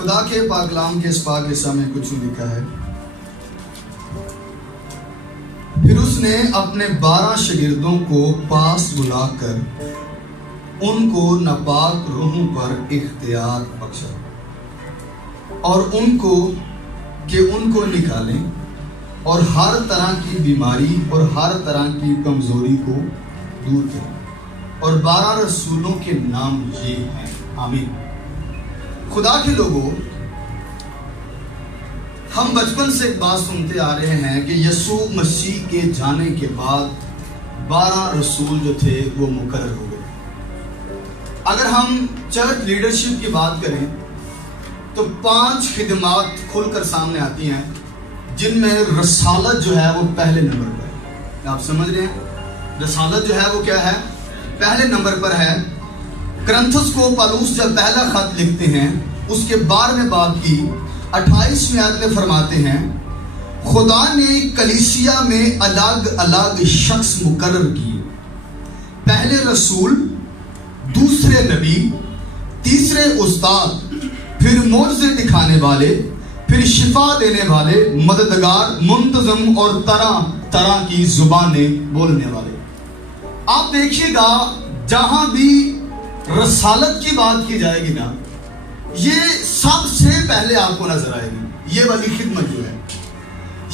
خدا کے پاک کلام کے اس پاک حصہ میں کچھ لکھا ہے. پھر اس نے اپنے 12 شاگردوں کو پاس بلا کر ان کو ناپاک روحوں پر اختیار بخشا اور ان کو نکالیں اور ہر طرح کی بیماری اور ہر طرح کی کمزوری کو دور کریں. اور 12 رسولوں کے نام یہ ہیں. آمین. خدا کے لوگوں، ہم بچپن سے ایک بات سنتے آ رہے ہیں کہ یسوع مسیح کے جانے کے بعد 12 رسول جو تھے وہ مقرر ہو گئے. اگر ہم چرچ لیڈرشپ کی بات کریں تو 5 خدمات کھل کر سامنے آتی ہیں جن میں رسالت جو ہے وہ پہلے نمبر پر ہے. آپ سمجھ رہے ہیں؟ رسالت جو ہے وہ کیا ہے؟ پہلے نمبر پر ہے. کرنتھس کو پالوس جب پہلا خط لکھتے ہیں اس کے 12ویں باب کی 28ویں آیت میں فرماتے ہیں خدا نے کلیسیا میں الگ الگ شخص مقرر کیے، پہلے رسول، دوسرے نبی، تیسرے استاد، پھر معجزے دکھانے والے، پھر شفا دینے والے، مددگار، منتظم اور طرح طرح کی زبانیں بولنے والے. آپ دیکھیے گا جہاں بھی رسالت کی بات کی جائے گی نا، یہ سب سے پہلے آپ کو نظر آئے گی. یہ والی خدمت جو ہے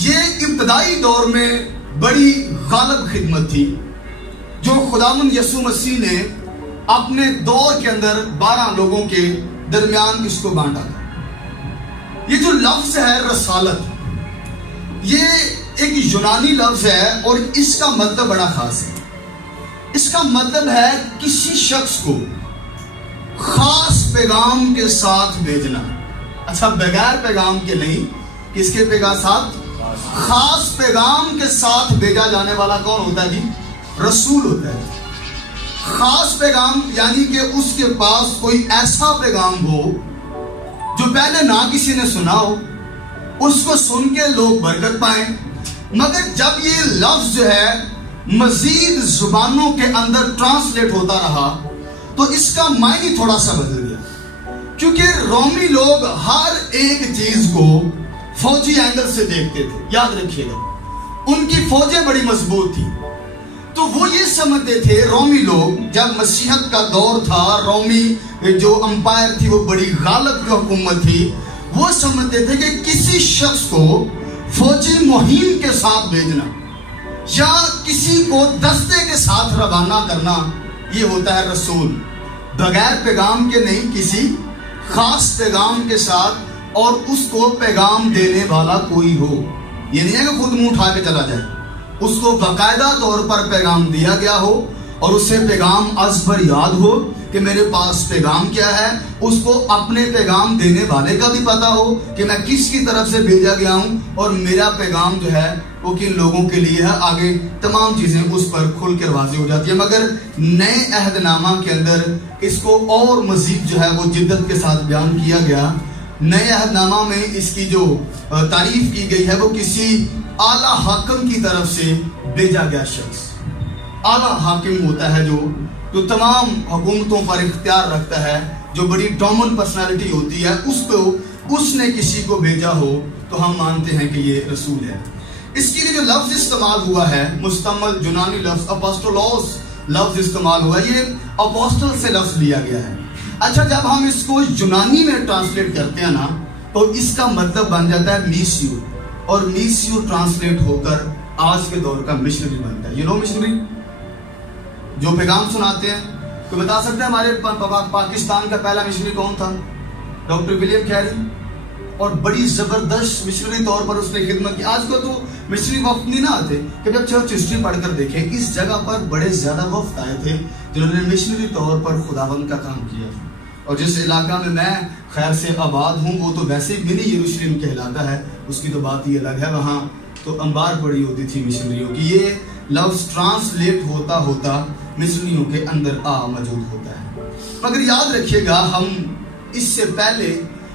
یہ ابتدائی دور میں بڑی غالب خدمت تھی جو خداوند یسوع مسیح نے اپنے دور کے اندر 12 لوگوں کے درمیان اس کو بانٹا تھا. یہ جو لفظ ہے رسالت، یہ ایک یونانی لفظ ہے اور اس کا مطلب بڑا خاص ہے. اس کا مطلب ہے کسی شخص کو خاص پیغام کے ساتھ بھیجنا. اچھا، بغیر پیغام کے نہیں، کس کے ساتھ؟ خاص پیغام کے ساتھ بھیجا جانے والا کون ہوتا ہے جی؟ رسول ہوتا ہے. خاص پیغام یعنی کہ اس کے پاس کوئی ایسا پیغام ہو جو پہلے نہ کسی نے سنا ہو، اس کو سن کے لوگ برکت پائیں. مگر جب یہ لفظ جو ہے مزید زبانوں کے اندر ٹرانسلیٹ ہوتا رہا تو اس کا معنی تھوڑا سا بدل گیا، کیونکہ رومی لوگ ہر ایک چیز کو فوجی اینگل سے دیکھتے تھے. یاد رکھیے گا، ان کی فوجیں بڑی مضبوط تھی، تو وہ یہ سمجھتے تھے رومی لوگ، جب مسیحت کا دور تھا، رومی جو امپائر تھی وہ بڑی غالب حکومت تھی، وہ سمجھتے تھے کہ کسی شخص کو فوجی مہم کے ساتھ بھیجنا یا کسی کو دستے کے ساتھ روانہ کرنا یہ ہوتا ہے رسول. بغیر پیغام کے نہیں، کسی خاص پیغام کے ساتھ اور اس کو پیغام دینے والا کوئی ہو. یہ نہیں ہے کہ خود منہ اٹھا کے چلا جائے، اس کو باقاعدہ طور پر پیغام دیا گیا ہو اور اسے پیغام از پر یاد ہو کہ میرے پاس پیغام کیا ہے. اس کو اپنے پیغام دینے والے کا بھی پتا ہو کہ میں کس کی طرف سے بھیجا گیا ہوں اور میرا پیغام جو ہے وہ کن لوگوں کے لیے ہے. آگے تمام چیزیں اس پر کھل کر واضح ہو جاتی ہے. مگر نئے عہد نامہ کے اندر اس کو اور مزید جو ہے وہ جدت کے ساتھ بیان کیا گیا. نئے عہد نامہ میں اس کی جو تعریف کی گئی ہے وہ کسی اعلیٰ حاکم کی طرف سے بھیجا گیا شخص. اعلیٰ حاکم ہوتا ہے جو تمام حکومتوں پر اختیار رکھتا ہے، جو بڑی ڈومن پرسنالٹی ہوتی ہے، اس نے کسی کو بھیجا ہو تو ہم مانتے ہیں کہ یہ رسول ہے. اس کے لیے جو لفظ استعمال ہوا ہے مستعمل یونانی لفظ اپوسٹولوس لفظ استعمال ہوا ہے، یہ اپوسٹل سے لفظ لیا گیا ہے. اچھا، جب ہم اس کو یونانی میں ٹرانسلیٹ کرتے ہیں نا تو اس کا مطلب بن جاتا ہے میسیو، اور میسیو ٹرانسلیٹ ہو کر آج کے دور کا مشنری بنتا ہے. یو نو مشنری جو پیغام سناتے ہیں. کوئی بتا سکتا ہے ہمارے پاکستان کا پہلا مشنری کون تھا؟ Doctor William carry. اور بڑی زبردست مشنری طور پر اس نے خدمت کی. آج کو تو مشنری وفد نہیں نہ آتے کہ جب چرچ ہسٹری پڑھ کر دیکھیں اس جگہ پر بڑے زیادہ وفد آئے تھے جنہوں نے مشنری طور پر خداوند کا کام کیا تھا. اور جس علاقہ میں خیر سے آباد ہوں وہ تو ویسے ہی منی یروشلم کہلاتا ہے، اس کی تو بات ہی الگ ہے. وہاں تو انبار پڑی ہوتی تھی مشنریوں کی. یہ لفظ ٹرانسلیٹ ہوتا ہوتا مشنریوں کے اندر موجود ہوتا ہے. مگر یاد رکھیے گا، ہم اس سے پہلے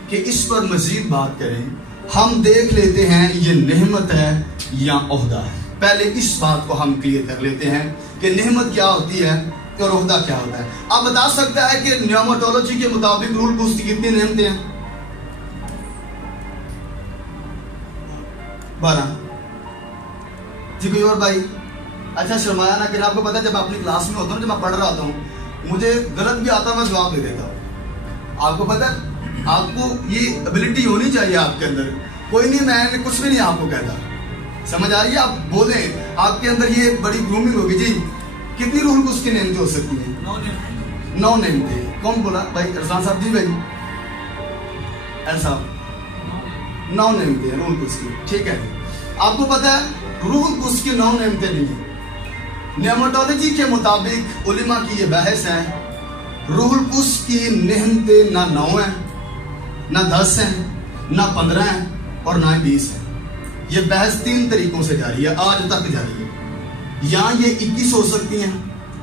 کہ اس پر مزید بات کریں ہم دیکھ لیتے ہیں یہ نعمت ہے یا عہدہ ہے. پہلے اس بات کو ہم کلیئر کر لیتے ہیں کہ نعمت کیا ہوتی ہے اور عہدہ کیا ہوتا ہے. آپ بتا سکتا ہے کہ نیومٹولوجی کے مطابق رول بکس کی کتنی نعمتیں ہیں؟ 12 جی کوئی اور بھائی؟ اچھا شرمایا نہ کریں. آپ کو پتا ہے جب اپنی کلاس میں ہوتا ہوں، جب میں پڑھ رہا ہوتا ہوں، مجھے غلط بھی آتا میں جواب دے دیتا ہوں. آپ کو پتا ہے، آپ کو یہ ایبلٹی ہونی چاہیے آپ کے اندر. کوئی نہیں، میں کچھ بھی نہیں آپ کو کہتا. سمجھ آ رہی ہے؟ آپ بولیں، آپ کے اندر یہ بڑی گرومنگ ہوگی. جی کتنی روح القدس کی نعمتیں ہو سکتی ہیں؟ 9 نعمتیں. کون بولا بھائی؟ ارسلان صاحب. جی بھائی صاحب 9 نعمتیں روح القدس کی. ٹھیک ہے. آپ کو پتا ہے روح القدس کی 9 نعمتیں نہیں ہیں. نیمٹولوجی کے مطابق علماء کی یہ بحث ہے، روح القدس کی نعمتیں نہ 9 ہیں، نہ 10 ہیں، نہ 15 ہیں، اور نہ 20 ہیں. یہ بحث 3 طریقوں سے جاری ہے، آج تک جاری ہے. یا یہ 21 ہو سکتی ہیں،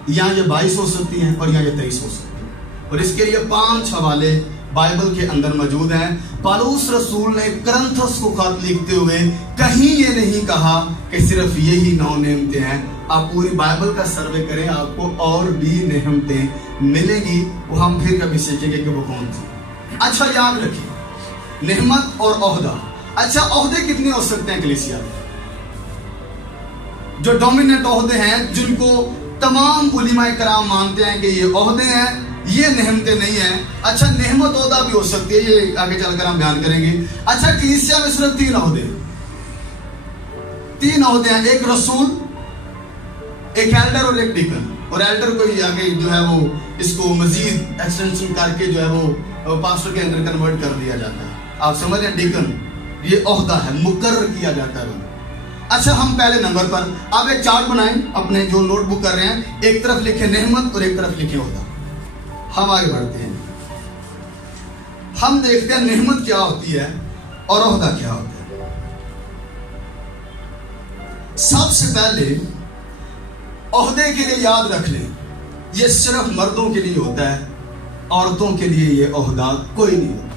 یا یہ 22 ہو سکتی ہیں، اور یا یہ 23 ہو سکتی ہیں. اور اس کے لیے 5 حوالے بائبل کے اندر موجود ہیں. پالوس رسول نے کرنتھس کو خط لکھتے ہوئے کہیں یہ نہیں کہا کہ صرف یہی 9 نعمتیں ہیں. آپ پوری بائبل کا سروے کریں، آپ کو اور بھی نعمتیں ملیں گی. وہ ہم پھر کبھی سیکھیں گے کہ وہ کون تھی. اچھا یاد رکھیے، نعمت اور عہدہ. اچھا عہدے کتنے ہو سکتے ہیں کلیسیا میں؟ جو ڈومیننٹ عہدے ہیں، جن کو تمام علماء کرام مانتے ہیں کہ یہ عہدے ہیں، یہ نعمتیں نہیں ہیں. اچھا نعمت عہدہ بھی ہو سکتی ہے، یہ آگے چل کر ہم بیان کریں گے. اچھا کلیسیا میں صرف 3 عہدے ہیں. 3 عہدے ہیں، ایک رسول، ایک ایلڈر اور ایک ڈیکن. اور ایلڈر کو آگے جو ہے وہ اس کو مزید ایکسٹینشن کر کے جو ہے وہ پاسٹر کے اندر کنورٹ کر دیا جاتا ہے. آپ سمجھ رہے ہیں؟ ڈیکن یہ عہدہ ہے، مقرر کیا جاتا ہے. اچھا ہم پہلے نمبر پر آپ ایک چارٹ بنائیں، اپنے جو نوٹ بک کر رہے ہیں، ایک طرف لکھیں نعمت اور ایک طرف لکھیں عہدہ. ہم آگے بڑھتے ہیں، ہم دیکھتے ہیں نعمت کیا ہوتی ہے اور عہدہ کیا ہوتا ہے. سب سے پہلے عہدے کے لیے یاد رکھ لیں، یہ صرف مردوں کے لیے ہوتا ہے، عورتوں کے لیے یہ عہدہ کوئی نہیں ہوتا.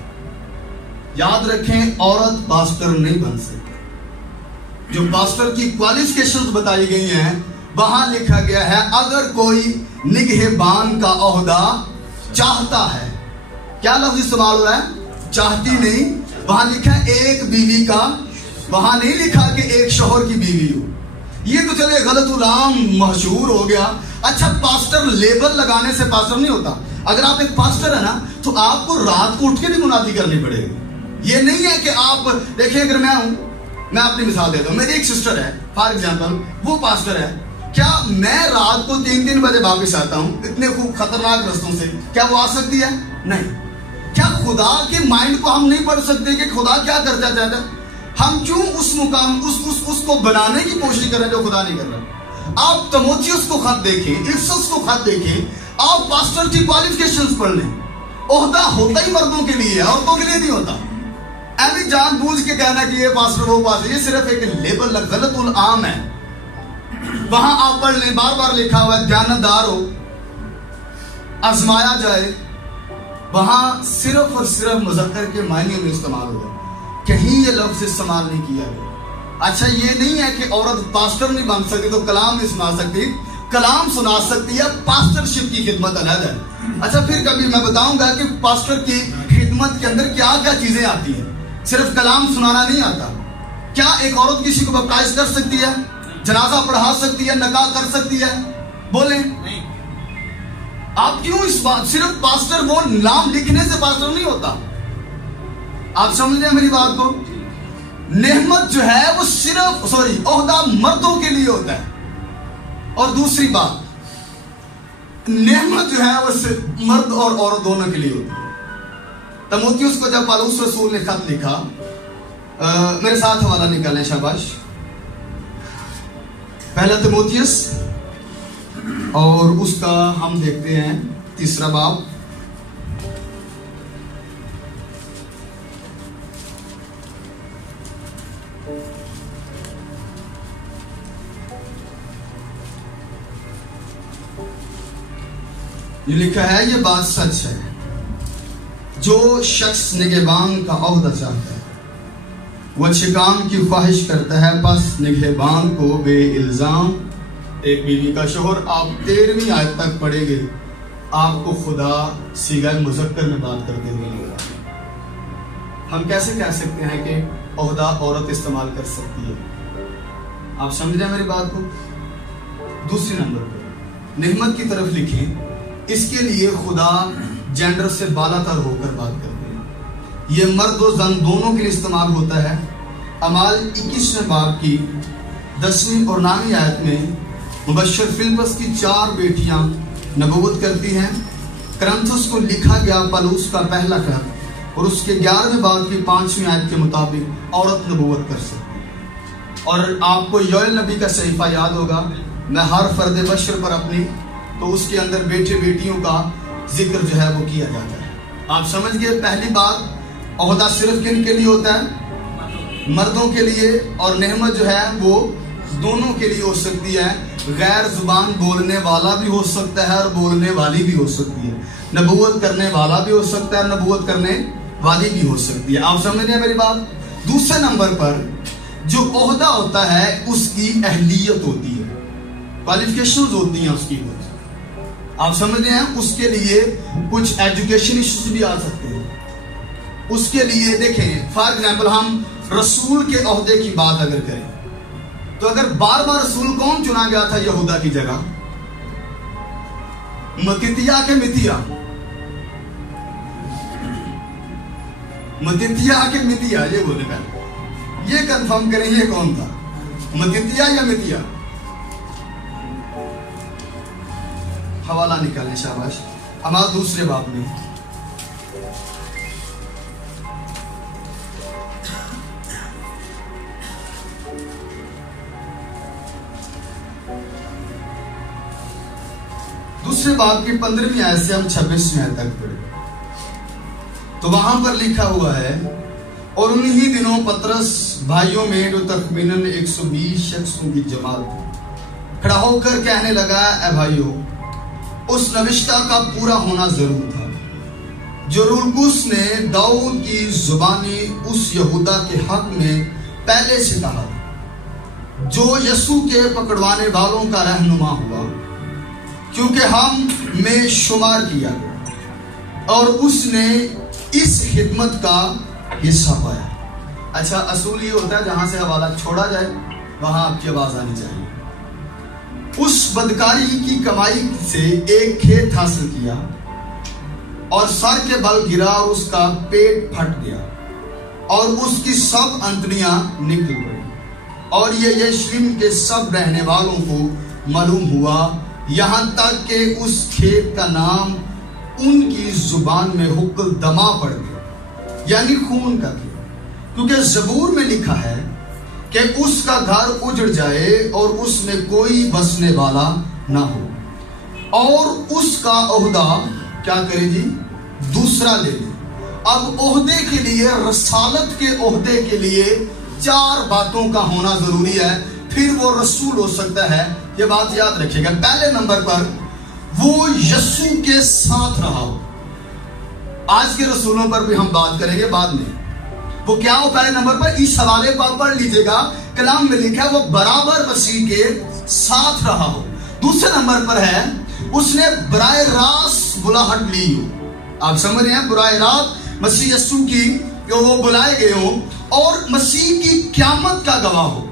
یاد رکھیں، عورت پاسٹر نہیں بن سکتی. جو پاسٹر کی کوالیفیکیشنز بتائی گئی ہیں وہاں لکھا گیا ہے اگر کوئی نگہبان کا عہدہ چاہتا ہے. کیا لفظ استعمال ہوا ہے؟ چاہتی نہیں. وہاں لکھا ہے ایک بیوی کا، وہاں نہیں لکھا کہ ایک شوہر کی بیوی ہو. یہ تو چلے غلط العام مشہور ہو گیا. اچھا پاسٹر لیبل لگانے سے پاسٹر نہیں ہوتا. اگر آپ ایک پاسٹر ہے نا تو آپ کو رات کو اٹھ کے بھی منادی کرنی پڑے گی. یہ نہیں ہے کہ آپ دیکھیں، اگر میں ہوں، میں اپنی مثال دیتا ہوں، میری ایک سسٹر ہے فار ایگزامپل، وہ پاسٹر ہے. کیا میں رات کو 3 بجے واپس آتا ہوں اتنے خوب خطرناک رستوں سے، کیا وہ آ سکتی ہے؟ نہیں. کیا خدا کے مائنڈ کو ہم نہیں پڑھ سکتے کہ خدا کیا کرتا چاہتا ہے؟ ہم کیوں اس مقام اس کو بنانے کی کوشش کر رہے ہیں جو خدا نہیں کر رہا؟ آپ تیموتھیوس کو خط دیکھیں، افسس کو خط دیکھیں، آپ پاسٹر کی کوالیفیکیشنز پڑھ لیں. عہدہ ہوتا ہی مردوں کے لیے ہے، عورتوں کے لیے نہیں ہوتا. ایوی جان بوجھ کے کہنا کہ یہ پاسٹر وہ پاسٹر، یہ صرف ایک لیبل غلط العام ہے. وہاں آپ پڑھ لیں، بار بار لکھا ہوا ہے دیانتدار ہو، آزمایا جائے. وہاں صرف اور صرف مذکر کے معنی میں استعمال ہوا، کہیں یہ لفظ استعمال نہیں کیا گیا. اچھا یہ نہیں ہے کہ عورت پاسٹر نہیں بن سکتی تو کلام نہیں سنا سکتی، کلام سنا سکتی ہے. پاسٹر شپ کی خدمت الگ ہے. اچھا پھر کبھی میں بتاؤں گا کہ پاسٹر کی خدمت کے اندر کیا کیا چیزیں آتی ہیں. صرف کلام سنانا نہیں آتا. کیا ایک عورت کسی کو بیپٹائز کر سکتی ہے؟ جنازہ پڑھا سکتی ہے؟ نکاح کر سکتی ہے؟ بولیں نہیں. آپ کیوں اس بات، صرف پاسٹر وہ نام لکھنے سے پاسٹر نہیں ہوتا. آپ سمجھ رہے ہیں میری بات کو؟ نعمت جو ہے وہ صرف عہدہ مردوں کے لیے ہوتا ہے. اور دوسری بات، نعمت جو ہے وہ صرف مرد اور عورت دونوں کے لیے ہوتی ہے. تیموتھیوس کو جب پالوس رسول نے خط لکھا، میرے ساتھ حوالہ نکالیں شاباش. پہلا تیموتھیوس اور اس کا ہم دیکھتے ہیں 3 باب. یہ لکھا ہے یہ بات سچ ہے، جو شخص نگہبان کا عہدہ چاہتا ہے وہ اچھے کام کی خواہش کرتا ہے، بس نگہبان کو بے الزام ایک بیوی کا شوہر. آپ 13ویں آیت تک پڑھیں گے، آپ کو خدا صیغہ مذکر میں بات کرتے ہوئے. ہم کیسے کہہ سکتے ہیں کہ عہدہ عورت استعمال کر سکتی ہے. آپ سمجھ رہے ہیں میری بات کو؟ دوسری نمبر پر نعمت کی طرف لکھیں. اس کے لیے خدا جینڈر سے بالا تر ہو کر بات کرتے ہیں. یہ مرد و زن دونوں کے لیے استعمال ہوتا ہے. اعمال 21 باب کی 10 اور 9 آیت میں مبشر فلپس کی 4 بیٹیاں نبوت کرتی ہیں. کرنتھس کو لکھا گیا پلوس کا پہلا خط اور اس کے 11 باب کی 5 آیت کے مطابق عورت نبوت کر سکتی ہے. اور آپ کو یوئیل نبی کا صحیفہ یاد ہوگا. میں ہر فرد بشر پر اپنی تو اس کے اندر بیٹے بیٹیوں کا ذکر جو ہے وہ کیا جاتا ہے. آپ سمجھ گئے؟ پہلی بات عہدہ صرف کن کے لیے ہوتا ہے؟ مردوں کے لیے. اور نعمت جو ہے وہ دونوں کے لیے ہو سکتی ہے. غیر زبان بولنے والا بھی ہو سکتا ہے اور بولنے والی بھی ہو سکتی ہے. نبوت کرنے والا بھی ہو سکتا ہے اور نبوت کرنے والی بھی ہو سکتی ہے. آپ سمجھ رہے ہیں میری بات؟ دوسرے نمبر پر جو عہدہ ہوتا ہے اس کی اہلیت ہوتی ہے, کوالیفیکیشنز ہوتی ہیں اس کی. آپ سمجھ رہے ہیں؟ اس کے لیے کچھ ایجوکیشن ایشوز بھی آ سکتے ہیں. اس کے لیے دیکھیں فار ایگزامپل ہم رسول کے عہدے کی بات اگر کریں تو اگر بار بار رسول کون چنا گیا تھا یہودا کی جگہ؟ متتیا کے متیا, متتیا کے متیا, یہ بولے پہلے یہ کنفرم کریں یہ کون تھا, متتیا یا متیا؟ حوالہ نکالیں شاباش. ہمارا دوسرے باب میں دوسرے باب کی 15 آیت سے ہم 26 آیت تک پڑھیں تو وہاں پر لکھا ہوا ہے اور انہی دنوں پترس بھائیوں میں جو تخمیناً 120 شخصوں کی جماعت کھڑا ہو کر کہنے لگا, اے بھائیوں اس نوشتہ کا پورا ہونا ضرور تھا جو رولکوس نے داؤد کی زبانی اس یہودا کے حق میں پہلے سے کہا جو یسوع کے پکڑوانے والوں کا رہنما ہوا, کیونکہ ہم میں شمار کیا گیا اور اس نے اس خدمت کا حصہ پایا. اچھا اصول یہ ہوتا ہے جہاں سے حوالہ چھوڑا جائے وہاں آپ کی آواز آنی چاہیے. اس بدکاری کی کمائی سے ایک کھیت حاصل کیا اور سر کے بل گرا اور اس کا پیٹ پھٹ گیا اور اس کی سب انتڑیاں نکل پڑی اور یہ یشرم کے سب رہنے والوں کو معلوم ہوا, یہاں تک کہ اس کھیت کا نام ان کی زبان میں حکل دما پڑ گیا, یعنی خون کا کھیت. کیونکہ زبور میں لکھا ہے کہ اس کا گھر اجڑ جائے اور اس میں کوئی بسنے والا نہ ہو, اور اس کا عہدہ کیا کرے جی؟ دوسرا لے لے. اب عہدے کے لیے, رسالت کے عہدے کے لیے 4 باتوں کا ہونا ضروری ہے, پھر وہ رسول ہو سکتا ہے. یہ بات یاد رکھیے گا. پہلے نمبر پر وہ یسوع کے ساتھ رہا ہو. آج کے رسولوں پر بھی ہم بات کریں گے بعد میں. وہ کیا ہو؟ پہلے نمبر پر اس حوالے پر پڑھ لیجئے گا, کلام میں لکھا ہے وہ برابر مسیح کے ساتھ رہا ہو. دوسرے نمبر پر ہے اس نے براہ راست بلاہٹ لی ہو. آپ سمجھ رہے ہیں؟ براہ راست مسیح یسوع کی کہ وہ بلائے گئے ہوں اور مسیح کی قیامت کا گواہ ہو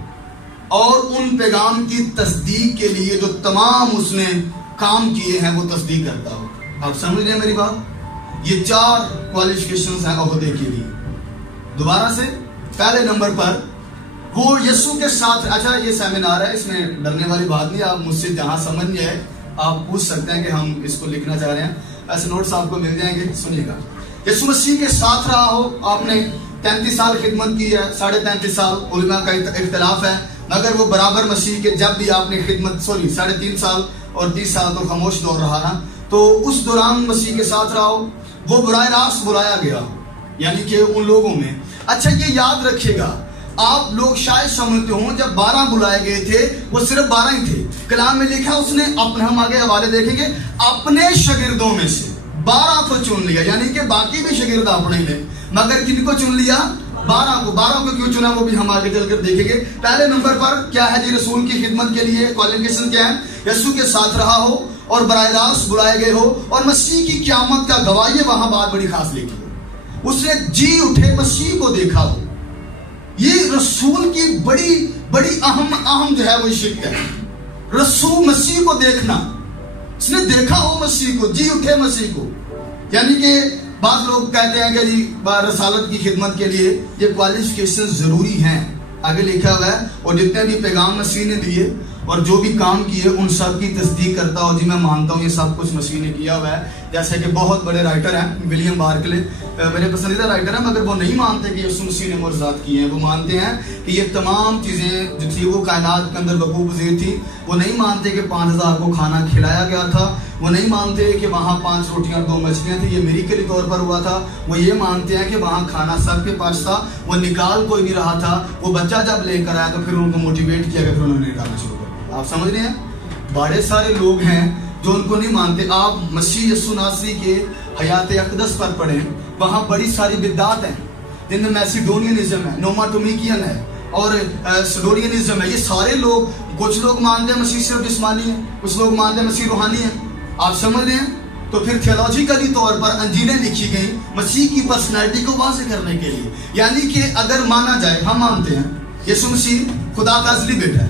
اور ان پیغام کی تصدیق کے لیے جو تمام اس نے کام کیے ہیں وہ تصدیق کرتا ہو. آپ سمجھ رہے ہیں میری بات؟ یہ 4 کوالیفیکیشنز ہیں عہدے کے لیے. دوبارہ سے پہلے نمبر پر وہ یسوع کے ساتھ. اچھا یہ سیمینار ہے, اس میں ڈرنے والی بات نہیں. آپ مجھ سے جہاں سمجھ نہیں ہے آپ پوچھ سکتے ہیں کہ ہم اس کو لکھنا چاہ رہے ہیں. ایسے نوٹس آپ کو مل جائیں گے. سنیے گا. یسوع مسیح کے ساتھ رہا ہو. آپ نے 33 سال خدمت کی ہے, 33.5 سال علماء کا اختلاف ہے, مگر وہ برابر مسیح کے جب بھی آپ نے خدمت 3.5 سال اور 30 سال تو خاموش دور رہا نا, تو اس دوران مسیح کے ساتھ رہا ہو. وہ براہ راست بلایا گیا یعنی کہ ان لوگوں میں. اچھا یہ یاد رکھیے گا, آپ لوگ شاید سمجھتے ہوں جب 12 بلائے گئے تھے وہ صرف 12 ہی تھے. کلام میں لکھا اس نے اپنے, ہم آگے حوالے دیکھیں گے, اپنے شاگردوں میں سے 12 کو چن لیا, یعنی کہ باقی بھی شاگرد اپنے لے, مگر کن کو چن لیا؟ 12 کو. 12 کو کیوں چنا وہ بھی ہم آگے چل کر دیکھیں گے. پہلے نمبر پر کیا ہے جی؟ رسول کی خدمت کے لیے کوالیفیکیشن کیا ہے؟ یسوع کے ساتھ رہا ہو اور براہ راست بلائے گئے ہو اور مسیح کی قیامت کا گواہی. وہاں بات بڑی خاص لکھی, اس نے جی اٹھے مسیح کو دیکھا ہو. یہ رسول کی بڑی بڑی اہم جو ہے وہ شرک ہے. رسول مسیح کو دیکھنا، اس نے دیکھا ہو مسیح کو، جی اٹھے مسیح کو. یعنی کہ بعض لوگ کہتے ہیں کہ جی رسالت کی خدمت کے لیے یہ کوالیفیکیشن ضروری ہیں. آگے لکھا ہوا ہے اور جتنے بھی پیغام مسیح نے دیے اور جو بھی کام کیے ان سب کی تصدیق کرتا ہوں جی میں مانتا ہوں یہ سب کچھ مسیح نے کیا ہوا ہے. جیسے کہ بہت بڑے رائٹر ہیں ولیم بارکلے، میرے پسندیدہ رائٹر ہیں، مگر وہ نہیں مانتے کہ یسوع مسیح نے معجزات کیے ہیں. وہ مانتے ہیں کہ یہ تمام چیزیں جو تھی وہ کائنات کے اندر وقوع پذیر تھی. وہ نہیں مانتے کہ 5000 کو کھانا کھلایا گیا تھا. وہ نہیں مانتے کہ وہاں 5 روٹیاں اور 2 مچھلیاں تھیں، یہ میریکل طور پر ہوا تھا. وہ یہ مانتے ہیں کہ وہاں کھانا سب کے پاس تھا، وہ نکال کوئی نہیں رہا تھا. وہ بچہ جب لے کر آیا تو پھر ان کو موٹیویٹ کیا گیا، پھر انہوں نے نکالنا شروع کر دیا. آپ سمجھ رہے ہیں؟ بڑے سارے لوگ ہیں جو ان کو نہیں مانتے. آپ مسیح یسوع ناصری کے حیات اقدس پر پڑھیں، وہاں بڑی ساری بدعات ہیں جن میں میسیڈونینزم ہے، نوماٹومیکین ہے اور سڈورینزم ہے. یہ سارے لوگ، کچھ لوگ مانتے ہیں مسیح صرف جسمانی ہے، کچھ لوگ مانتے ہیں مسیح روحانی ہے. آپ سمجھ رہے ہیں؟ تو پھر تھیولوجیکلی طور پر انجیلیں لکھی گئیں مسیح کی پرسنالٹی کو واضح کرنے کے لیے. یعنی کہ اگر مانا جائے، ہم مانتے ہیں یسوع مسیح خدا کا ازلی بیٹا ہے.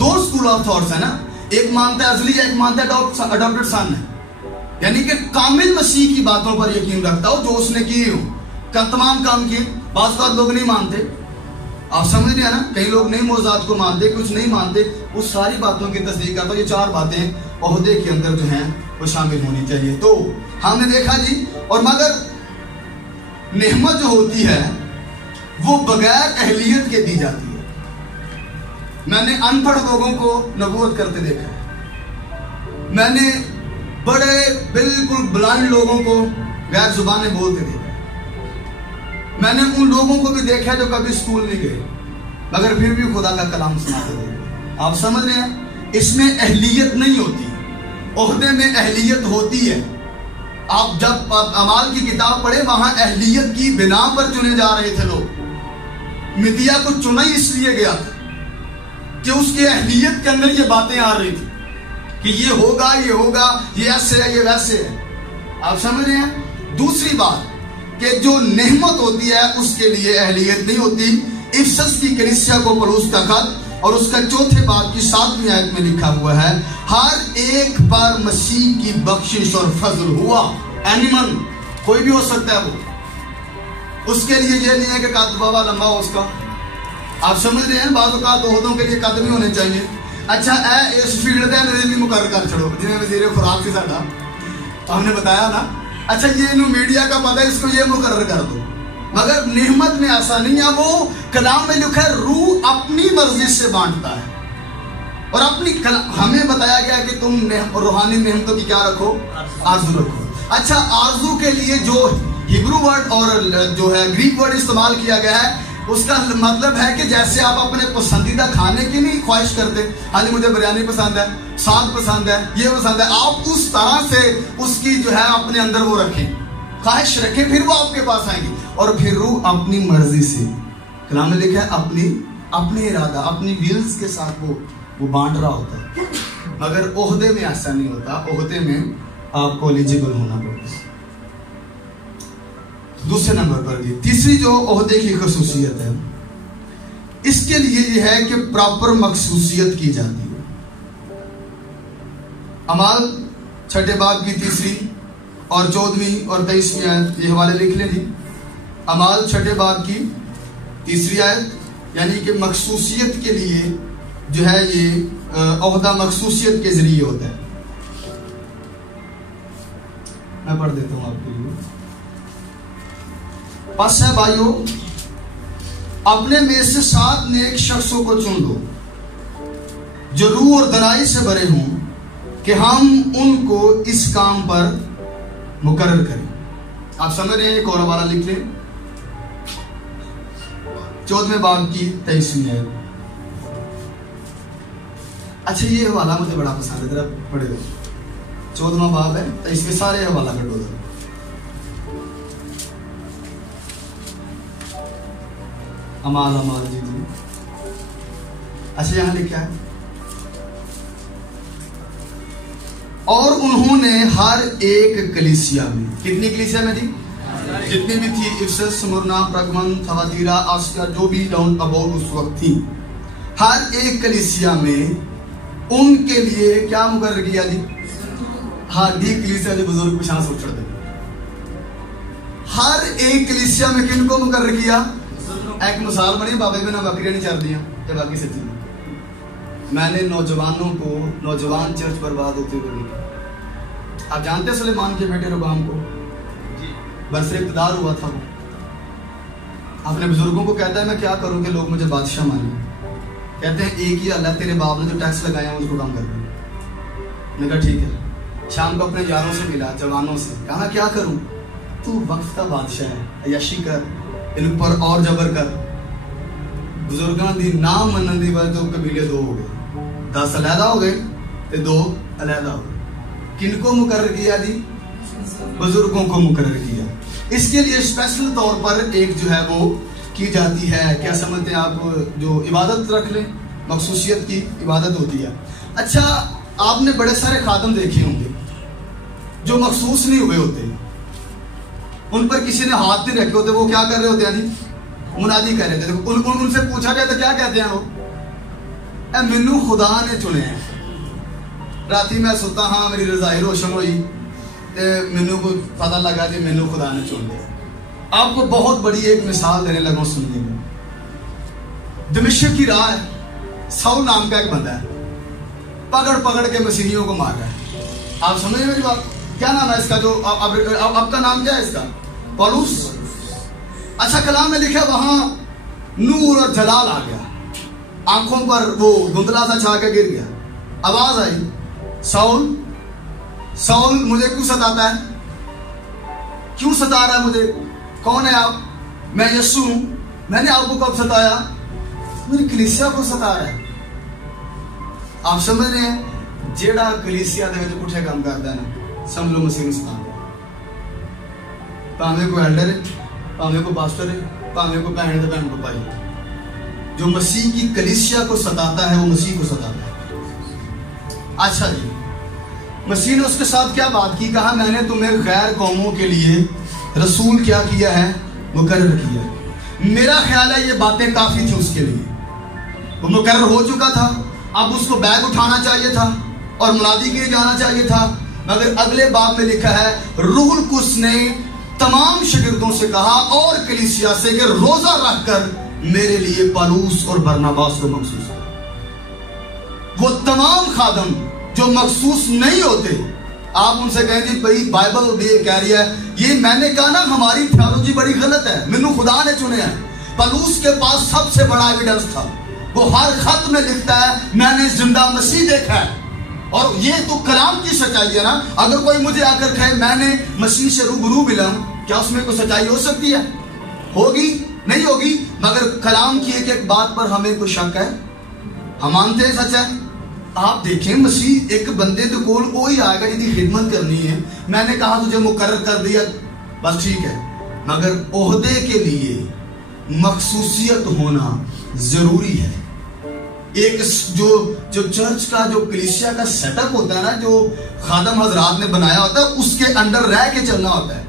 2 اسکول آف تھاٹس ہے نا، ایک مانتا ہے ازلی ہے، ایک مانتا ہے اڈاپٹڈ سن ہے. یعنی کہ کامل مسیح کی باتوں پر یقین رکھتا ہو جو اس نے کیے ہوں، تمام کام کیے. بعض بات لوگ نہیں مانتے. آپ سمجھ رہے ہیں نا، کئی لوگ نہیں معجزات کو مانتے، کچھ نہیں مانتے. وہ ساری باتوں کی تصدیق کرتا ہوں. یہ 4 باتیں عہدے کے اندر جو ہیں وہ شامل ہونی چاہیے. تو ہم نے دیکھا جی، اور مگر نعمت جو ہوتی ہے وہ بغیر اہلیت کے دی جاتی ہے. میں نے ان پڑھ لوگوں کو نبوت کرتے دیکھا ہے. میں نے بڑے بالکل بلائنڈ لوگوں کو غیر زبانیں بولتے دیکھا ہے. میں نے ان لوگوں کو بھی دیکھا جو کبھی اسکول نہیں گئے مگر پھر بھی خدا کا کلام سناتے دیکھا. آپ سمجھ رہے ہیں؟ اس میں اہلیت نہیں ہوتی، عہدے میں اہلیت ہوتی ہے. آپ جب اعمال کی کتاب پڑھے وہاں اہلیت کی بنا پر چنے جا رہے تھے لوگ. مدیا کو چنا ہی اس لیے گیا تھا کہ اس کی اہلیت کے اندر یہ باتیں آ رہی تھی کہ یہ ہوگا، یہ ہوگا، یہ ایسے ہے، یہ ویسے ہے. آپ سمجھ رہے ہیں؟ دوسری بات کہ جو نعمت ہوتی ہے اس کے لیے اہلیت نہیں ہوتی. افسس کی کلیسیا کو پولس کا خط اور اس کا 4 باب کی 7ویں آیت میں لکھا ہوا ہے، ہر ایک پر مسیح کی بخشش اور فضل ہوا. اینیمل کوئی بھی ہو سکتا ہے وہ، اس کے لیے یہ نہیں ہے کہ قد بابا لمبا ہو اس کا. آپ سمجھ رہے ہیں؟ بعض اوقات عہدوں کے لیے قد بھی ہونے چاہیے. اچھا اے اس فیلڈ میں ریلی مقرر کر چھڑو جنہیں وزیر خوراک سے ساڈا ہم نے بتایا نا. اچھا یہ انہوں میڈیا کا پتہ ہے، اس کو یہ مقرر کر دو. مگر نعمت میں ایسا نہیں ہے. وہ کلام میں لکھا ہے روح اپنی مرضی سے بانٹتا ہے اور اپنی ہمیں بتایا گیا کہ تم روحانی نعمتوں کی کیا رکھو؟ آرزو رکھو. اچھا آرزو کے لیے جو ہیبرو ورڈ اور جو ہے گریک ورڈ استعمال کیا گیا ہے اس کا مطلب ہے کہ جیسے آپ اپنے پسندیدہ کھانے کی نہیں خواہش کرتے، ہاں جی مجھے بریانی پسند ہے، ساگ پسند ہے، یہ پسند ہے، آپ اس طرح سے اس کی جو ہے اپنے اندر وہ رکھیں، خواہش رکھیں، پھر وہ آپ کے پاس آئیں گی. اور پھر روح اپنی مرضی سے، کلام میں لکھا ہے اپنی ارادہ، اپنی ویلز کے ساتھ وہ بانٹ رہا ہوتا ہے. مگر عہدے میں ایسا نہیں ہوتا. عہدے میں آپ کو ایلیجیبل ہونا پڑتا ہے. دوسرے نمبر پر جی تیسری جو عہدے کی خصوصیت ہے، اس کے لیے یہ ہے کہ پراپر مخصوصیت کی جاتی ہے. اعمال 6 باب کی 3 اور 14 اور 23 آیت، یہ حوالے لکھ لیں جی. اعمال 6 باب کی 3 آیت، یعنی کہ مخصوصیت کے لیے جو ہے یہ عہدہ مخصوصیت کے ذریعے ہوتا ہے. میں پڑھ دیتا ہوں آپ کے لیے. پس ہے بھائیو، اپنے میں سے 7 نیک شخصوں کو چن لو جو روح اور دانائی سے بھرے ہوں کہ ہم ان کو اس کام پر مقرر کریں. آپ سمجھ رہے ہیں؟ ایک اور حوالہ لکھ لیں، 14 باب کی 23 آیت. اچھا یہ حوالہ مجھے بڑا پسند ہے، ذرا پڑھے گا. 14 باب ہے، 23 سارے حوالہ کر دو. امال جی. اچھا یہاں لکھا ہے، اور انہوں نے ہر ایک کلیسیا میں، کتنی کلیسیا میں جی؟ جتنی بھی تھی افسس، سمرنا، پرگمن، تھواتیرا، آسیا، جو بھی راؤنڈ اباؤٹ اس وقت تھی، ہر ایک کلیسیا میں ان کے لیے کیا مقرر کیا جی؟ ہاں ڈی کلیسیا جو بزرگ پچھان سے اچھڑ دے، ہر ایک کلیسیا میں کن کو مقرر کیا؟ ایک مثال بنی بابے میں نہ بکریاں نہیں چل دیا کہ باقی سچی میں نے نوجوانوں کو نوجوان چرچ برباد ہوتے ہوئے دیکھا۔ آپ جانتے ہیں سلیمان کے بیٹے ربعام کو برسر اقتدار ہوا تھا، وہ اپنے بزرگوں کو کہتا ہے میں کیا کروں کہ لوگ مجھے بادشاہ مانیں؟ کہتے ہیں ایک ہی اللہ، تیرے باپ نے جو ٹیکس لگایا اس کو کم کر دیں۔ میں نے کہا ٹھیک ہے۔ شام کو اپنے یاروں سے ملا، جوانوں سے، کہا کیا کروں؟ تو وقت کا بادشاہ ہے، عیاشی کر، ان پر اور جبر کر۔ بزرگاں دی نام منن دی وجہ تو قبیلے دو ہو گئے، 10 علیحدہ ہو گئے تے 2 علیحدہ ہو گئے۔ کن کو مقرر کیا جی؟ بزرگوں کو مقرر کیا۔ اس کے لیے اسپیشل طور پر ایک جو ہے وہ کی جاتی ہے، کیا سمجھتے ہیں آپ، جو عبادت رکھ لیں، مخصوصیت کی عبادت ہوتی ہے۔ اچھا آپ نے بڑے سارے خادم دیکھے ہوں گے جو مخصوص نہیں ہوئے ہوتے، ان پر کسی نے ہاتھ نہیں رکھے ہوتے، وہ کیا کر رہے ہوتے ہیں جی؟ منادی کر رہے تھے۔ ان سے پوچھا جائے تو کیا کہتے ہیں وہ؟ اے مینو خدا نے چنے ہیں۔ راتی میں سوتا ہاں میری رضائی روشن ہوئی تے مینو کو پتہ لگا کہ مینو خدا نے چن لیا۔ آپ کو بہت بڑی ایک مثال دینے لگا سننے میں۔ دمشق کی راہ ہے، ساؤل نام کا ایک بندہ ہے، پکڑ پکڑ کے مسیحیوں کو مار رہا ہے۔ آپ سمجھ میری بات؟ کیا نام ہے اس کا؟ جو اب کا نام کیا ہے اس کا؟ پولس۔ اچھا کلام میں لکھا وہاں نور اور جلال آ گیا، آنکھوں پر وہ دھندلا سا چھا کے گر گیا، آواز آئی ساؤل ساؤل مجھے کیوں ستاتا ہے؟ کیوں ستا رہا ہے مجھے؟ کون ہے آپ؟ میں یسوع ہوں۔ میں نے آپ کو کب ستایا؟ میری کلیسیا کو ستا رہا ہے۔ آپ سمجھ رہے ہیں؟ جیڑا کلیسیا دے وچ پٹھے کام کردا ہے نا، سمجھ لو مسیح نو ستا رہا ہے۔ پاویں کوئی ایلڈر ہے، پاویں کوئی پاسٹر ہے، پاویں کوئی بہن تے بہن کو پائی، جو مسیح کی کلیسیا کو ستاتا ہے وہ مسیح کو ستاتا ہے۔ اچھا جی، مسیح نے اس کے ساتھ کیا بات کی؟ کہا میں نے تمہیں غیر قوموں کے لیے رسول کیا کیا ہے؟ مقرر کیا۔ میرا خیال ہے یہ باتیں کافی تھی اس کے لیے، وہ مقرر ہو چکا تھا، اب اس کو بیگ اٹھانا چاہیے تھا اور منادی کے لیے جانا چاہیے تھا۔ مگر اگلے باب میں لکھا ہے روح القدس نے تمام شاگردوں سے کہا اور کلیسیا سے کہ روزہ رکھ کر میرے لیے پالوس اور برناباس کو مخصوص کر۔ وہ تمام خادم جو مخصوص نہیں ہوتے، آپ ان سے کہیں گے بھائی بائبل بھی کہہ رہی ہے، یہ میں نے کہا نا ہماری تھیولوجی بڑی غلط ہے، مینو خدا نے چنے ہیں۔ پالوس کے پاس سب سے بڑا ایویڈنس تھا، وہ ہر خط میں لکھتا ہے میں نے زندہ مسیح دیکھا ہے، اور یہ تو کلام کی سچائی ہے نا۔ اگر کوئی مجھے آ کر کہے میں نے مسیح سے روبرو ملا ہوں، کیا اس میں کوئی سچائی ہو سکتی ہے؟ ہوگی نہیں ہوگی، مگر کلام کی ایک ایک بات پر ہمیں کوئی شک ہے؟ ہم مانتے ہیں سچ ہے۔ آپ دیکھیں مسیح ایک بندے تو کول وہی آئے گا جن کی خدمت کرنی ہے۔ میں نے کہا تجھے مقرر کر دیا، بس ٹھیک ہے، مگر عہدے کے لیے مخصوصیت ہونا ضروری ہے۔ ایک جو چرچ کا جو کلیسیا کا سیٹ اپ ہوتا ہے نا، جو خادم حضرات نے بنایا ہوتا ہے، اس کے اندر رہ کے چلنا ہوتا ہے۔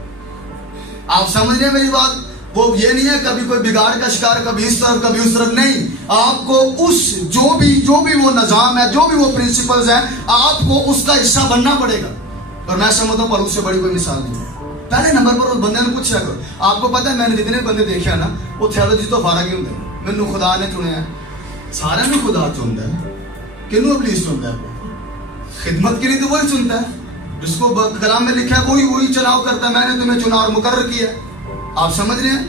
آپ سمجھ رہے ہیں میری بات؟ وہ یہ نہیں ہے کبھی کوئی بگاڑ کا شکار، کبھی اس طرف کبھی اس طرف، نہیں۔ آپ کو اس جو بھی وہ نظام ہے، جو بھی وہ پرنسپلز ہیں، آپ کو اس کا حصہ بننا پڑے گا۔ اور میں سمجھتا ہوں پالوس سے بڑی کوئی مثال نہیں ہے۔ پہلے نمبر پر اس بندے نے کچھ کرو، آپ کو پتا ہے میں نے جتنے بندے دیکھے نا، وہ تھیولوجی تو فارغ ہی ہوتے ہیں، مینو خدا نے چنے ہیں۔ سارے میں خدا چنتا ہے، کنوں ابلیس چنتا ہے؟ خدمت کے لیے تو وہی چنتا ہے، جس کو کلام میں لکھا ہے وہی چناؤ کرتا ہے۔ میں نے تمہیں چنا اور مقرر کیا، آپ سمجھ رہے ہیں؟